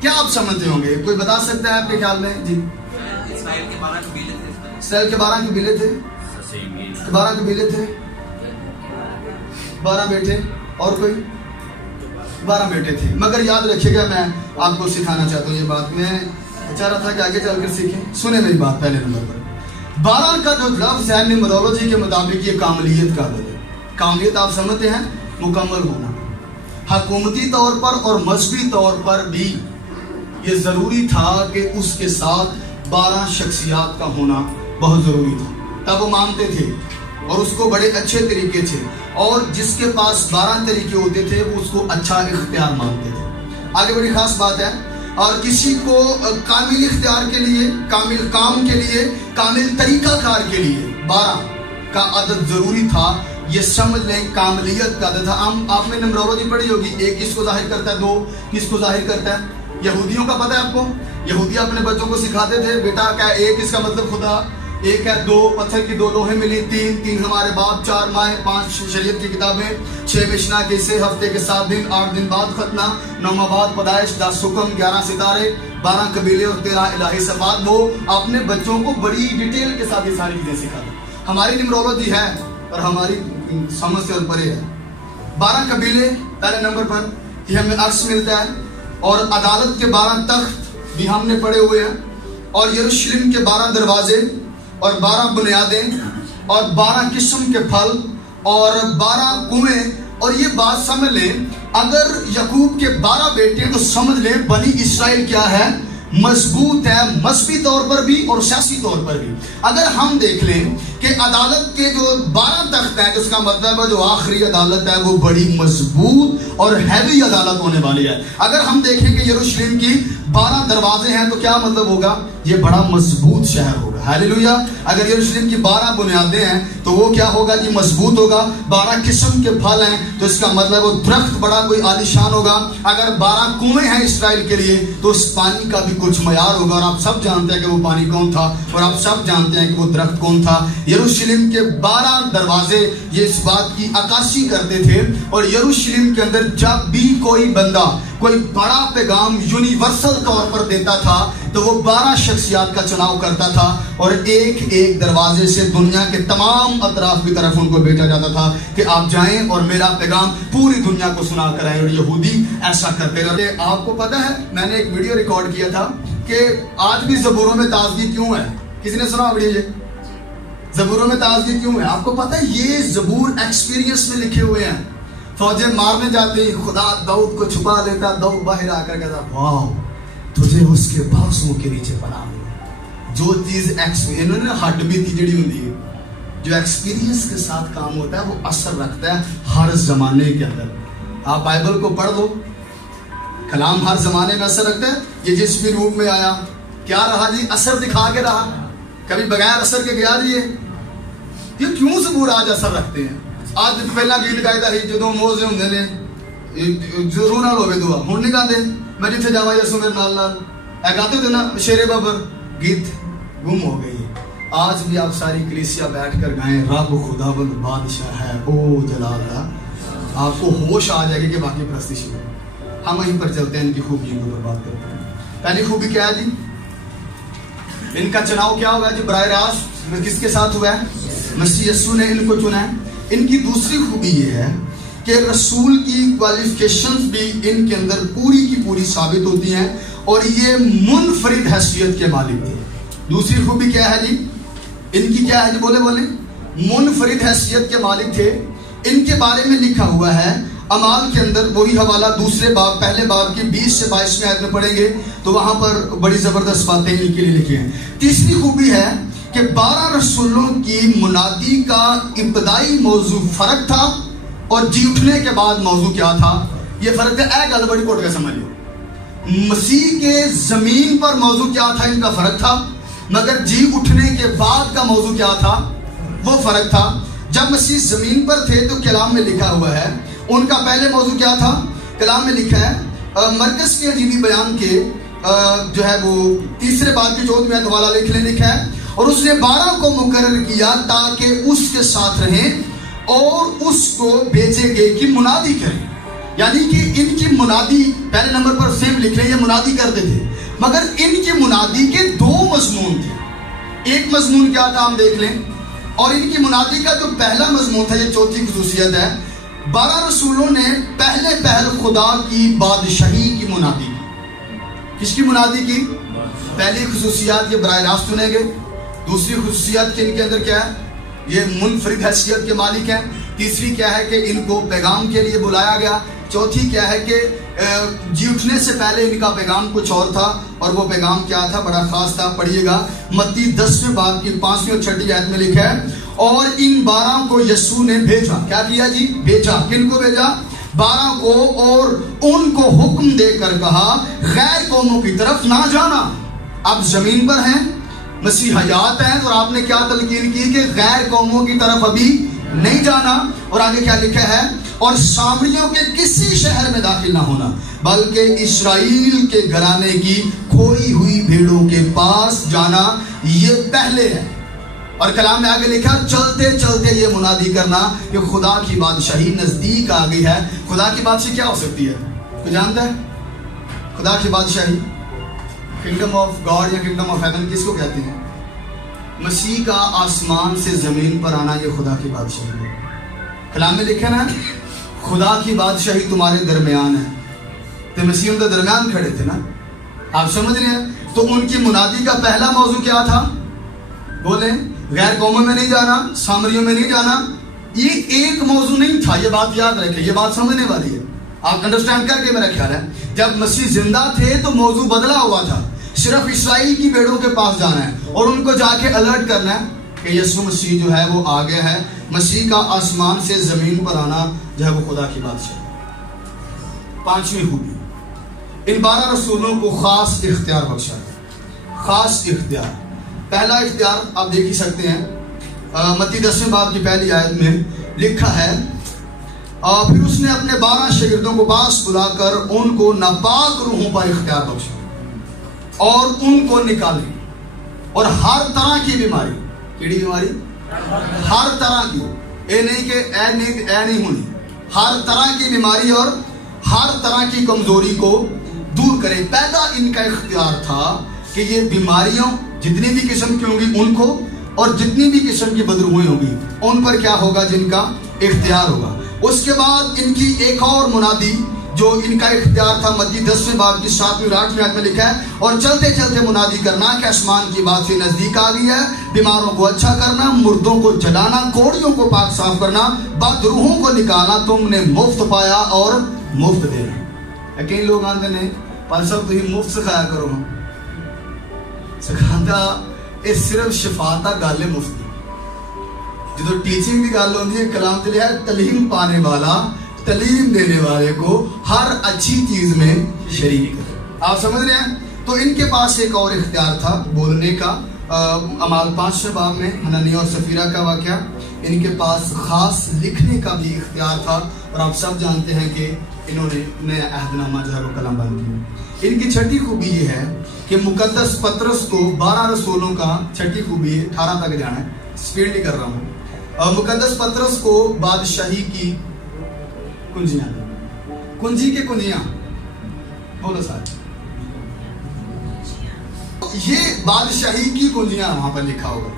کیا آپ سمجھتے ہوں گے؟ کوئی بتا سکتا ہے آپ کے خیال میں؟ جی اسرائیل کے 12 قبیلے تھے 12 قبیلے تھے 12 بیٹے اور کوئی 12 بیٹے تھے. مگر یاد رکھیے گا، میں آپ کو سکھانا چاہتا ہوں یہ بات. میں چاہ رہا تھا کہ آگے چل کر سیکھیں. سنیں میری بات. پہلے نمبر پر 12 کا جو لفظ ہے نیمرولوجی کے مطابق یہ کاملیت کا عدد ہے. کاملیت آپ سمجھتے ہیں مکمل ہونا. حکومتی طور پر اور مذہبی طور پر بھی یہ ضروری تھا کہ اس کے ساتھ 12 شخصیات کا ہونا بہت ضروری تھا. تب وہ مانتے تھے اور اس کو بڑے اچھے طریقے سے، اور جس کے پاس 12 طریقے ہوتے تھے وہ اس کو اچھا اختیار مانتے تھے. آگے بڑی خاص بات ہے. اور کسی کو کامل اختیار کے لیے، کامل کام کے لیے، کامل طریقہ کار کے لیے 12 کا عدد ضروری تھا. یہ سمجھ لیں کاملیت کا عدد تھا. آپ نے نمرولوجی پڑھی ہوگی. 1 کس کو ظاہر کرتا ہے؟ 2 کس کو ظاہر کرتا ہے؟ یہودیوں کا پتہ ہے آپ کو؟ یہودی اپنے بچوں کو سکھاتے تھے بیٹا کیا 1 اس کا مطلب خدا، 1 ہے 2 پتھر کی 2 لوہے ملی، 3 ہمارے باپ، 4 مائیں، 5 شریعت کی کتابیں، 6 مشنا کے حصے، ہفتے کے 7 دن، 8 دن بعد ختنہ، 9 بعد پیدائش، 10 حکم، 11 ستارے، 12 قبیلے اور 13 الہی صفات. وہ اپنے بچوں کو بڑی ڈیٹیل کے ساتھ یہ ساری چیزیں سکھاتے. ہماری نمرولوجی ہے اور ہماری سمجھ سے اور پرے ہے. 12 قبیلے پہلے نمبر پر یہ ہمیں عکس ملتا ہے. اور عدالت کے 12 تخت بھی ہم نے پڑے ہوئے ہیں. اور یروشلم کے 12 دروازے اور 12 بنیادیں اور 12 قسم کے پھل اور 12 کنویں. اور یہ بات سمجھ لیں اگر یعقوب کے 12 بیٹے تو سمجھ لیں بنی اسرائیل کیا ہے؟ مضبوط ہے، مذہبی طور پر بھی اور سیاسی طور پر بھی. اگر ہم دیکھ لیں کہ عدالت کے جو 12 تخت ہیں، جس کا مطلب ہے جو آخری عدالت ہے وہ بڑی مضبوط اور ہیوی عدالت ہونے والی ہے. اگر ہم دیکھیں کہ یروشلم کی 12 دروازے ہیں تو کیا مطلب ہوگا؟ یہ بڑا مضبوط شہر ہوگا. ہیلیلویا. اگر یروشلم کی 12 بنیادیں ہیں تو وہ کیا ہوگا؟ یہ مضبوط ہوگا. 12 قسم کے پھل ہیں تو اس کا مطلب وہ درخت بڑا کوئی عالیشان ہوگا. اگر 12 کنویں ہیں اسرائیل کے لیے تو اس پانی کا بھی کچھ معیار ہوگا. اور آپ سب جانتے ہیں کہ وہ پانی کون تھا اور آپ سب جانتے ہیں کہ وہ درخت کون تھا. یروشلم کے 12 دروازے یہ اس بات کی عکاسی کرتے تھے. اور یروشلم کے اندر جب بھی کوئی بندہ کوئی بڑا پیغام یونیورسل طور پر دیتا تھا تو وہ 12 شخصیات کا چناؤ کرتا تھا اور ایک ایک دروازے سے دنیا کے تمام اطراف کی طرف ان کو بھیجا جاتا تھا کہ آپ جائیں اور میرا پیغام پوری دنیا کو سنا کر آئیں. اور یہودی ایسا کرتے رہتے. آپ کو پتا ہے میں نے ایک ویڈیو ریکارڈ کیا تھا کہ آج بھی زبوروں میں تازگی کیوں ہے؟ کسی نے سنا ویڈیو؟ یہ زبوروں میں تازگی کیوں ہے؟ آپ کو پتا ہے یہ زبور ایکسپیرینس میں لکھے ہوئے ہیں. فوجیں مارنے جاتی، خدا داؤد کو چھپا لیتا، داؤد باہر آ کر کہتا واو تجھے اس کے بازوں کے نیچے پناہ ملی. جو چیز انہوں نے ہٹ بھی تھی جڑی ہوتی ہے، جو ایکسپیرینس کے ساتھ کام ہوتا ہے وہ اثر رکھتا ہے ہر زمانے کے اندر. آپ بائبل کو پڑھ دو، کلام ہر زمانے میں اثر رکھتا ہے. یہ جس بھی روپ میں آیا کیا رہا جی؟ اثر دکھا کے رہا. کبھی بغیر اثر کے گیا جی؟ یہ کیوں زبور آج اثر رکھتے ہیں؟ آج پہلا گیت گائے تھا جدو موزے ہوندے نے ضرور نال ہوے دعا ہن نہیں گاندے میں جتھے جاواں یسو میرے نال نال اے گاتے تھے نا شیر بابر. گیت گم ہو گئی. آج بھی آپ ساری کلیسیا بیٹھ کر گائیں رب خداوند بادشاہ ہے او جلال اللہ. آپ کو ہوش آ جائے گی کہ باقی پرستی شروع. ہم وہیں پر چلتے ہیں ان کی خوبیوں کو بات کرتے ہیں. پہلی خوبی کیا ہے جی؟ ان کا چناؤ کیا ہوا جی؟ براہ راست کس کے ساتھ ہوا ہے؟ مسیح یسوع نے ان کو چنا ہے. ان کی دوسری خوبی یہ ہے کہ رسول کی کوالیفیکیشنز بھی ان کے اندر پوری کی پوری ثابت ہوتی ہیں اور یہ منفرد حیثیت کے مالک تھے. دوسری خوبی کیا ہے جی؟ ان کی کیا ہے جی؟ بولے منفرد حیثیت کے مالک تھے. ان کے بارے میں لکھا ہوا ہے اعمال کے اندر، وہی حوالہ دوسرے باب پہلے باب کی 20 سے 22 آیت میں پڑھیں گے تو وہاں پر بڑی زبردست باتیں ان کے لیے لکھی ہیں. تیسری خوبی ہے کہ 12 رسولوں کی منادی کا ابتدائی موضوع فرق تھا اور جی اٹھنے کے بعد موضوع کیا تھا؟ یہ فرق ہے. اے گل بڑی کوٹ کے سمجھ لو. مسیح کے زمین پر موضوع کیا تھا؟ ان کا فرق تھا. مگر جی اٹھنے کے بعد کا موضوع کیا تھا؟ وہ فرق تھا. جب مسیح زمین پر تھے تو کلام میں لکھا ہوا ہے ان کا پہلے موضوع کیا تھا؟ کلام میں لکھا ہے مرکز کے عجیبی بیان کے جو ہے وہ تیسرے باب کی 14 حوالہ لکھا ہے، اور اس نے 12 کو مقرر کیا تاکہ اس کے ساتھ رہیں اور اس کو بھیجے گئے کی منادی کریں. یعنی کہ ان کی منادی پہلے نمبر پر سیم لکھ رہے ہیں، یہ منادی کرتے تھے، مگر ان کی منادی کے 2 مضمون تھے. ایک مضمون کیا تھا ہم دیکھ لیں، اور ان کی منادی کا جو پہلا مضمون تھا، یہ چوتھی خصوصیت ہے، 12 رسولوں نے پہلے پہل خدا کی بادشاہی کی منادی کی. کس کی منادی کی؟ پہلی خصوصیات یہ براہ راست چنے گئے. دوسری خصوصیات کہ ان کے اندر کیا ہے؟ یہ منفرد حیثیت کے مالک ہیں. تیسری کیا ہے کہ ان کو پیغام کے لیے بلایا گیا. چوتھی کیا ہے کہ جی اٹھنے سے پہلے ان کا پیغام کچھ اور تھا، اور وہ پیغام کیا تھا؟ بڑا خاص تھا. پڑھیے گا متی 10ویں باب کی 5ویں اور 6ٹھی آیت میں لکھا ہے، اور ان 12 کو یسوع نے بھیجا. کیا کیا جی؟ بھیجا. کن کو بھیجا؟ 12 کو، اور ان کو حکم دے کر کہا غیر قوموں کی طرف نہ جانا. آپ زمین پر ہیں، مسیح حیات ہیں، اور آپ نے کیا تلقین کی کہ غیر قوموں کی طرف ابھی نہیں جانا. اور آگے کیا لکھا ہے؟ اور سامریوں کے کسی شہر میں داخل نہ ہونا، بلکہ اسرائیل کے گھرانے کی کھوئی ہوئی بھیڑوں کے پاس جانا یہ پہلے ہے. اور کلام میں آگے لکھا چلتے چلتے یہ منادی کرنا کہ خدا کی بادشاہی نزدیک آ گئی ہے. خدا کی بادشاہی کیا ہو سکتی ہے؟ کوئی جانتا ہے؟ خدا کی بادشاہی، کنگڈم آف گاڈ یا کنگڈم آف ہیون کس کو کہتے ہیں؟ مسیح کا آسمان سے زمین پر آنا، یہ خدا کی بادشاہی ہے. کلام میں لکھا نا خدا کی بادشاہی تمہارے درمیان ہے. تو مسیح ان کے درمیان کھڑے تھے نا، آپ سمجھ رہے ہیں؟ تو ان کی منادی کا پہلا موضوع کیا تھا؟ بولیں. غیر قوموں میں نہیں جانا، سامریوں میں نہیں جانا. یہ ایک موضوع نہیں تھا، یہ بات یاد رکھیں، یہ بات سمجھنے والی ہے. آپ انڈرسٹینڈ کر کے میرا خیال ہے جب مسیح زندہ تھے تو موضوع بدلا ہوا تھا. صرف اسرائیل کی بھیڑوں کے پاس جانا ہے اور ان کو جا کے الرٹ کرنا ہے کہ یسوع مسیح جو ہے وہ آ گیا ہے. مسیح کا آسمان سے زمین پر آنا جو ہے وہ خدا کی بادشاہی. 5ویں خوبی، ان 12 رسولوں کو خاص اختیار بخشا ہے. خاص اختیار. پہلا اختیار آپ دیکھ ہی سکتے ہیں، متی 10ویں باب کی پہلی آیت میں لکھا ہے، پھر اس نے اپنے 12 شاگردوں کو پاس بلا کر ان کو ناپاک روحوں پر اختیار بخشا اور ان کو نکالے، اور ہر طرح کی بیماری. کیڑی بیماری؟ ہر طرح کی. اے نہیں کہ اے نہیں ہونی، ہر طرح کی بیماری اور ہر طرح کی کمزوری کو دور کرے. پہلا ان کا اختیار تھا کہ یہ بیماریوں جتنی بھی قسم کی ہوں گی ان کو، اور جتنی بھی قسم کی بدروہیں ہوں گی ان پر کیا ہوگا؟ جن کا اختیار ہوگا. اس کے بعد ان کی ایک اور منادی جو ان کا اختیار تھا، متی 10ویں باب کی 7ویں اور 8ویں آیت میں لکھا ہے، اور چلتے چلتے منادی کرنا کہ آسمان کی بادشاہی نزدیک آ گئی ہے. بیماروں کو اچھا کرنا، مردوں کو جلانا، کوڑیوں کو پاک صاف کرنا، بد روحوں کو نکالنا. تم نے مفت پایا اور مفت دینا. کئی لوگ آتے ہیں پانچ صاحب تھی مفت سکھایا کرو. ہم سکھاتا یہ صرف شفاعت گل ہے مفت. جدو ٹیچنگ کی گل ہوتی ہے کلام تے ہے تعلیم پانے والا تعلیم دینے والے کو ہر اچھی چیز میں شریک ہے. آپ سمجھ رہے ہیں؟ تو ان کے پاس ایک اور اختیار تھا بولنے کا. اعمال 5ویں باب میں حنانیہ اور سفیرہ کا واقعہ. ان کے پاس خاص لکھنے کا بھی اختیار تھا، اور آپ سب جانتے ہیں کہ انہوں نے نیا عہد نامہ جو ہے وہ قلم بند کیا. ان کی 6ٹھی خوبی یہ ہے کہ مقدس پطرس کو 12 رسولوں کا 6ٹھی خوبی 18 تک جانا ہے، سپیڈ نہیں کر رہا ہوں. اور مقدس پطرس کو بادشاہی کی کنجیاں، کنجی کے کنجیاں بولو ساتھ، یہ بادشاہی کی کنجیاں وہاں پر لکھا ہوگا.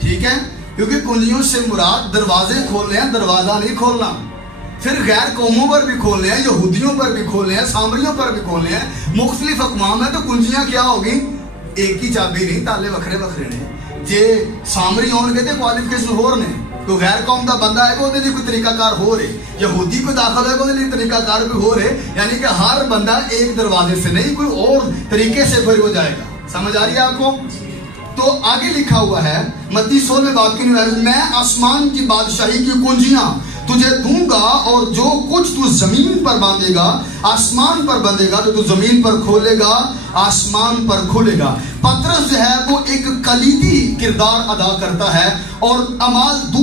ٹھیک ہے، کیونکہ کنجیوں سے مراد دروازے کھولنے ہیں، دروازہ نہیں کھولنا. پھر غیر قوموں پر بھی کھولنے ہیں، یہودیوں پر بھی کھولنے ہیں، سامریوں پر بھی کھولنے ہیں. مختلف اقوام ہیں تو کنجیاں کیا ہوگی؟ ایک ہی چابی نہیں، تالے وکھرے وکھرے نے. جے سامری ہون گے تو کوالیفیکیشن ہور نے. کوئی غیر قوم دا بندہ ہے وہ کوئی طریقہ کار ہو رہے، یہودی کو داخل ہے وہ طریقہ کار بھی ہو رہے. یعنی کہ ہر بندہ ایک دروازے سے نہیں، کوئی اور طریقے سے پھر ہو جائے گا. سمجھ آ رہی ہے آپ کو؟ تو آگے لکھا ہوا ہے متی 16ویں باب کی نویز، میں آسمان کی بادشاہی کی کنجیاں تجھے دوں گا، اور جو کچھ تو زمین پر باندھے گا آسمان پر بندھے گا، جو تو زمین پر کھولے گا آسمان پر کھولے گا. پطرس جو ہے وہ ایک کلیدی کردار ادا کرتا ہے، اور اعمال 2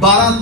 12